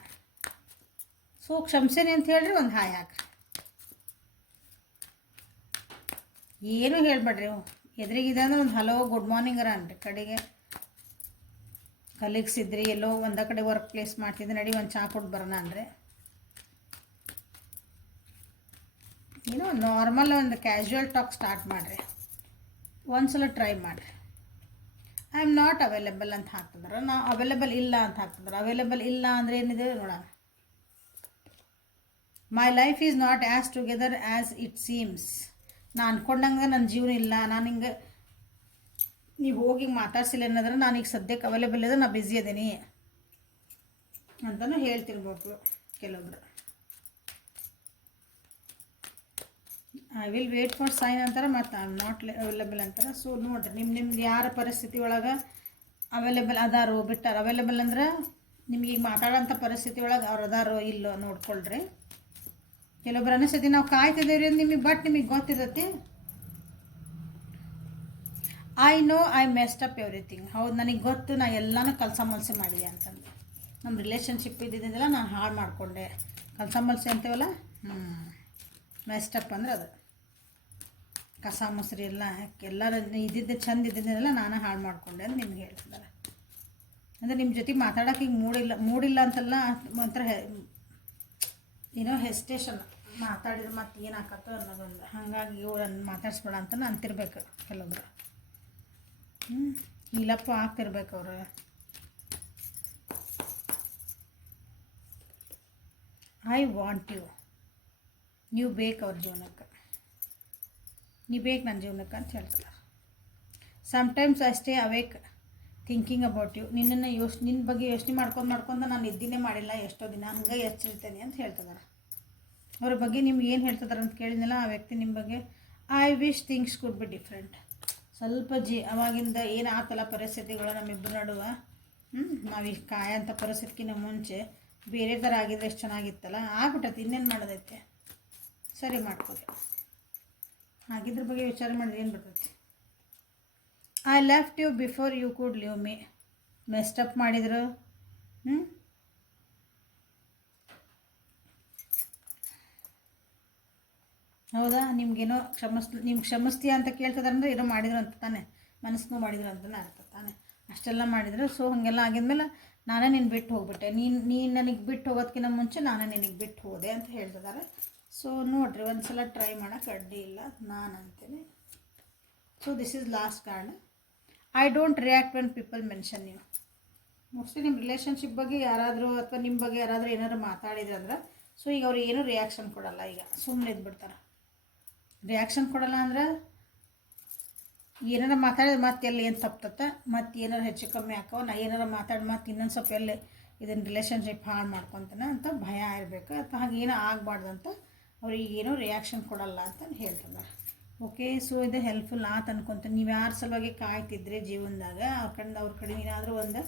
ಸೊ ಕ್ಷಮಿಸೇನೆ ಅಂತ ಹೇಳ್ರಿ, ಒಂದು ಹಾಯ್ ಹಾಕ್ರಿ, ಏನೂ ಹೇಳ್ಬೇಡ್ರಿ. ಎದುರಿಗಿದೆ ಅಂದ್ರೆ ಒಂದು ಹಲೋ ಗುಡ್ ಮಾರ್ನಿಂಗ್ ಅನ್ರಿ. ಕಡೆಗೆ ಕಲೀಗ್ಸ್ ಇದ್ರಿ, ಎಲ್ಲೋ ಒಂದೇ ಕಡೆ ವರ್ಕ್ ಪ್ಲೇಸ್ ಮಾಡ್ತಿದ್ದೆ, ನಡಿ ಒಂದು ಚಾ ಕೊಟ್ಟು ಬರೋಣ ಅಂದರೆ ಏನೋ ನಾರ್ಮಲ್ ಒಂದು ಕ್ಯಾಶುವಲ್ ಟಾಕ್ ಸ್ಟಾರ್ಟ್ ಮಾಡಿರಿ. ಒಂದು ಸಲ ಟ್ರೈ ಮಾಡಿರಿ. ಐ ಆಮ್ ನಾಟ್ ಅವೈಲೇಬಲ್ ಅಂತ ಹಾಕ್ತಿದಾರೆ, ನಾ ಅವೈಲೇಬಲ್ ಇಲ್ಲ ಅಂತ ಹಾಕ್ತಿದ್ದಾರೆ. ಅವೈಲೇಬಲ್ ಇಲ್ಲ ಅಂದರೆ ಏನಿದೆ ನೋಡೋಣ. My life is not as together as it seems. ನಾನು ಅಂದ್ಕೊಂಡಂಗೆ ನನ್ನ ಜೀವನ ಇಲ್ಲ, ನಾನು ಹಿಂಗೆ ನೀವು ಹೋಗಿ ಮಾತಾಡ್ಸಿಲ್ಲ ಅನ್ನೋದ್ರೆ ನಾನೀಗ ಸದ್ಯಕ್ಕೆ ಅವೈಲೇಬಲ್ ಇದೆ, ನಾನು ಬ್ಯುಸಿ ಇದ್ದೀನಿ ಅಂತಲೂ ಹೇಳ್ತಿರ್ಬೇಕು ಕೆಲವೊಬ್ರು. I will wait for sign ಅಂತಾರೆ, ಮತ್ತು ಐ ಆಮ್ ನಾಟ್ ಅವೈಲೇಬಲ್ ಅಂತಾರೆ. ಸೊ ನೋಡಿರಿ, ನಿಮ್ದು ಯಾರ ಪರಿಸ್ಥಿತಿ ಒಳಗೆ ಅವೈಲೇಬಲ್ ಅದಾರೋ ಬಿಟ್ಟಾರ. ಅವೈಲೇಬಲ್ ಅಂದ್ರೆ ನಿಮ್ಗೆ ಈಗ ಮಾತಾಡೋಂಥ ಪರಿಸ್ಥಿತಿ ಒಳಗೆ ಅವ್ರು ಅದಾರೋ ಇಲ್ಲೋ ನೋಡ್ಕೊಳ್ರಿ. ಕೆಲವೊಬ್ರು ಅನಿಸ್ತೈತಿ ನಾವು ಕಾಯ್ತಿದ್ದೀವಿ ಅಂತ ನಿಮಗೆ, ಬಟ್ ನಿಮಗೆ ಗೊತ್ತಿರ್ತೈತಿ I know I messed up everything. ಹೌದು, ನನಗೆ ಗೊತ್ತು ನಾ ಎಲ್ಲನೂ ಕಲಸ ಮಲಸಿ ಮಾಡಿದೆ ಅಂತಂದು. ನಮ್ಮ ರಿಲೇಷನ್ಶಿಪ್ ಇದ್ದಿದ್ದೆಲ್ಲ ನಾನು ಹಾಳು ಮಾಡಿಕೊಂಡೆ. ಕಲಸ ಮಲಸಿ ಅಂತೀವಲ್ಲ, ಮೆಸ್ಟ್ ಅಪ್ ಅಂದ್ರೆ ಅದು ಕಸ ಮೊಸರು ಎಲ್ಲರೂ ಇದ್ದಿದ್ದೆ ಚಂದ ಇದ್ದಿದ್ದೆಲ್ಲ ನಾನು ಹಾಳು ಮಾಡಿಕೊಂಡೆ ಅಂತ ನಿಮ್ಗೆ ಹೇಳ್ತಿದ್ದಾರೆ. ಅಂದರೆ ನಿಮ್ಮ ಜೊತೆಗೆ ಮಾತಾಡೋಕೆ ಈಗ ಮೂಡಿಲ್ಲ ಅಂತಲ್ಲ, ಒಂಥರ ಏನೋ ಹೆಸ್ಟೇಷನ್, ಮಾತಾಡಿದ್ರೆ ಮತ್ತೆ ಏನು ಹಾಕತ್ತೋ ಅನ್ನೋದೊಂದು. ಹಾಗಾಗಿ ಇವ್ರನ್ನ ಮಾತಾಡಿಸ್ಬೇಡ ಅಂತ ಅಂತಿರ್ಬೇಕು ಕೆಲವೊಬ್ರು. ಇಲ್ಲಪ್ಪ ಆಗ್ತಿರ್ಬೇಕು ಅವರು. ಐ ವಾಂಟ್ ಯು, ನೀವು ಬೇಕು ಅವ್ರ ಜೀವನಕ್ಕೆ, ನೀವು ಬೇಕು ನನ್ನ ಜೀವನಕ್ಕೆ ಅಂತ ಹೇಳ್ತಾರೆ. Sometimes I stay awake thinking about you. ನಿನ್ನ ಬಗ್ಗೆ ಯೋಚನೆ ಮಾಡ್ಕೊಂಡು ನಾನು ನಿದ್ದಿನೇ ಮಾಡಿಲ್ಲ ಎಷ್ಟೋ ದಿನ, ಹಂಗೆ ಎಚ್ಚರಿತೇನೆ ಅಂತ ಹೇಳ್ತಿದ್ದಾರೆ. ಅವ್ರ ಬಗ್ಗೆ ನಿಮ್ಗೆ ಏನು ಹೇಳ್ತಿದ್ದಾರೆ ಅಂತ ಕೇಳಿದ್ನಲ್ಲ, ಆ ವ್ಯಕ್ತಿ ನಿಮ್ಮ ಬಗ್ಗೆ I wish things could be different. ಸ್ವಲ್ಪ ಅವಾಗಿಂದ ಏನಾತಲ್ಲ ಪರಿಸ್ಥಿತಿಗಳು ನಮ್ಮಿಬ್ಬರ ನಡುವೆ, ನಾವು ಈ ಕಾಯಂಥ ಪರಿಸ್ಥಿತಿಗಿಂತ ಮುಂಚೆ ಬೇರೆ ಥರ ಆಗಿದ್ರೆ ಎಷ್ಟು ಚೆನ್ನಾಗಿತ್ತಲ್ಲ, ಆಗ್ಬಿಟ್ಟೈತಿ. ಇನ್ನೇನು ಮಾಡೋದೈತೆ, ಸರಿ ಮಾಡ್ಕೊಳ್ಳಿ. ಆಗಿದ್ರ ಬಗ್ಗೆ ವಿಚಾರ ಮಾಡಿದ್ರೆ ಏನು ಬರ್ತೈತಿ. I left you before you could leave me. Messed up ಮಾಡಿದ್ರು. ಹೌದಾ, ನಿಮ್ಗೇನೋ ನಿಮ್ಗೆ ಕ್ಷಮಿಸ್ತೀಯ ಅಂತ ಕೇಳ್ತದಾರೆ ಅಂದರೆ ಏನೋ ಮಾಡಿದ್ರು ಅಂತ ತಾನೆ, ಮನಸ್ಸನ್ನು ಮಾಡಿದ್ರು ಅಂತಲೇ ಅರ್ಥ ತಾನೆ. ಅಷ್ಟೆಲ್ಲ ಮಾಡಿದ್ರು. ಸೊ ಹಾಗೆಲ್ಲ ಆಗಿದ್ಮೇಲೆ ನಾನೇ ನಿನ್ನ ಬಿಟ್ಟು ಹೋಗ್ಬಿಟ್ಟೆ, ನೀನು ನನಗೆ ಬಿಟ್ಟು ಹೋಗೋದಕ್ಕಿಂತ ಮುಂಚೆ ನಾನೇ ನಿನಗೆ ಬಿಟ್ಟು ಹೋದೆ ಅಂತ ಹೇಳ್ತಿದ್ದಾರೆ. ಸೊ ನೋಡಿರಿ, ಒಂದು ಸಲ ಟ್ರೈ ಮಾಡೋಕೆ ಅಡ್ಡಿ ಇಲ್ಲ ನಾನು ಅಂತೀನಿ. So this is last card. I don't react when people mention you. Mostly ನಿಮ್ಮ ರಿಲೇಷನ್ಶಿಪ್ ಬಗ್ಗೆ ಯಾರಾದರೂ ಅಥವಾ ನಿಮ್ಮ ಬಗ್ಗೆ ಯಾರಾದರೂ ಏನಾದ್ರು ಮಾತಾಡಿದ್ರೆ ಅಂದ್ರೆ, ಸೊ ಈಗ ಅವ್ರು ಏನೂ ರಿಯಾಕ್ಷನ್ ಕೊಡಲ್ಲ, ಈಗ ಸುಮ್ಮನೆ ಇದ್ಬಿಡ್ತಾರೆ. ರಿಯಾಕ್ಷನ್ ಕೊಡಲ್ಲ ಅಂದ್ರೆ ಏನಾರು ಮಾತಾಡಿದ್ರೆ ಮತ್ತೆ ಎಲ್ಲಿ ಏನು ತಪ್ತತ್ತೆ, ಮತ್ತು ಏನಾರು ಹೆಚ್ಚು ಕಮ್ಮಿ ಹಾಕೋ, ನಾ ಏನಾರು ಮಾತಾಡಿ ಮತ್ತೆ ಇನ್ನೊಂದು ಸ್ವಲ್ಪ ಎಲ್ಲಿ ಇದನ್ನು ರಿಲೇಷನ್ಶಿಪ್ ಹಾಳು ಮಾಡ್ಕೊತಾನೆ ಅಂತ ಭಯ ಇರಬೇಕು, ಅಥವಾ ಹಾಗೇನೋ ಆಗಬಾರ್ದಂತ ಅವ್ರಿಗೆ ಏನೋ ರಿಯಾಕ್ಷನ್ ಕೊಡಲ್ಲ ಅಂತ ಹೇಳ್ತಿದ್ದಾರೆ. ಓಕೆ, ಸೊ ಇದು ಹೆಲ್ಪ್ಫುಲ್ ಆತ ಅನ್ಕೊತೀನಿ. ನೀವು ಯಾರ ಸಲುವಾಗಿ ಕಾಯ್ತಿದ್ರೆ ಜೀವನದಾಗ ಅವ್ರ ಕಡೆ ಏನಾದರೂ ಒಂದು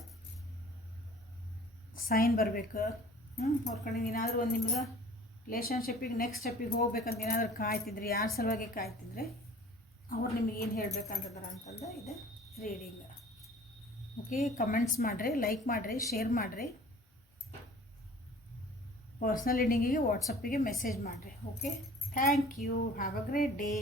ಸೈನ್ ಬರಬೇಕು. ಅವ್ರ ಕಡೆ ಏನಾದರೂ ಒಂದು ನಿಮ್ಗೆ ರಿಲೇಷನ್ಶಿಪ್ಪಿಗೆ ನೆಕ್ಸ್ಟ್ ಸ್ಟೆಪ್ಪಿಗೆ ಹೋಗ್ಬೇಕಂತ ಏನಾದರೂ ಕಾಯ್ತಿದ್ರೆ, ಯಾರ ಸಲುವಾಗಿ ಕಾಯ್ತಿದ್ರೆ ಅವ್ರು ನಿಮಗೆ ಏನು ಹೇಳಬೇಕಂತದಾರ ಅಂತಂದು ಇದು ರೀಡಿಂಗ್. ಓಕೆ, ಕಮೆಂಟ್ಸ್ ಮಾಡಿರಿ, ಲೈಕ್ ಮಾಡಿರಿ, ಶೇರ್ ಮಾಡಿರಿ, ಪರ್ಸ್ನಲ್ ರೀಡಿಂಗಿಗೆ ವಾಟ್ಸಪ್ಪಿಗೆ ಮೆಸೇಜ್ ಮಾಡಿರಿ. Okay, thank you, have a great day.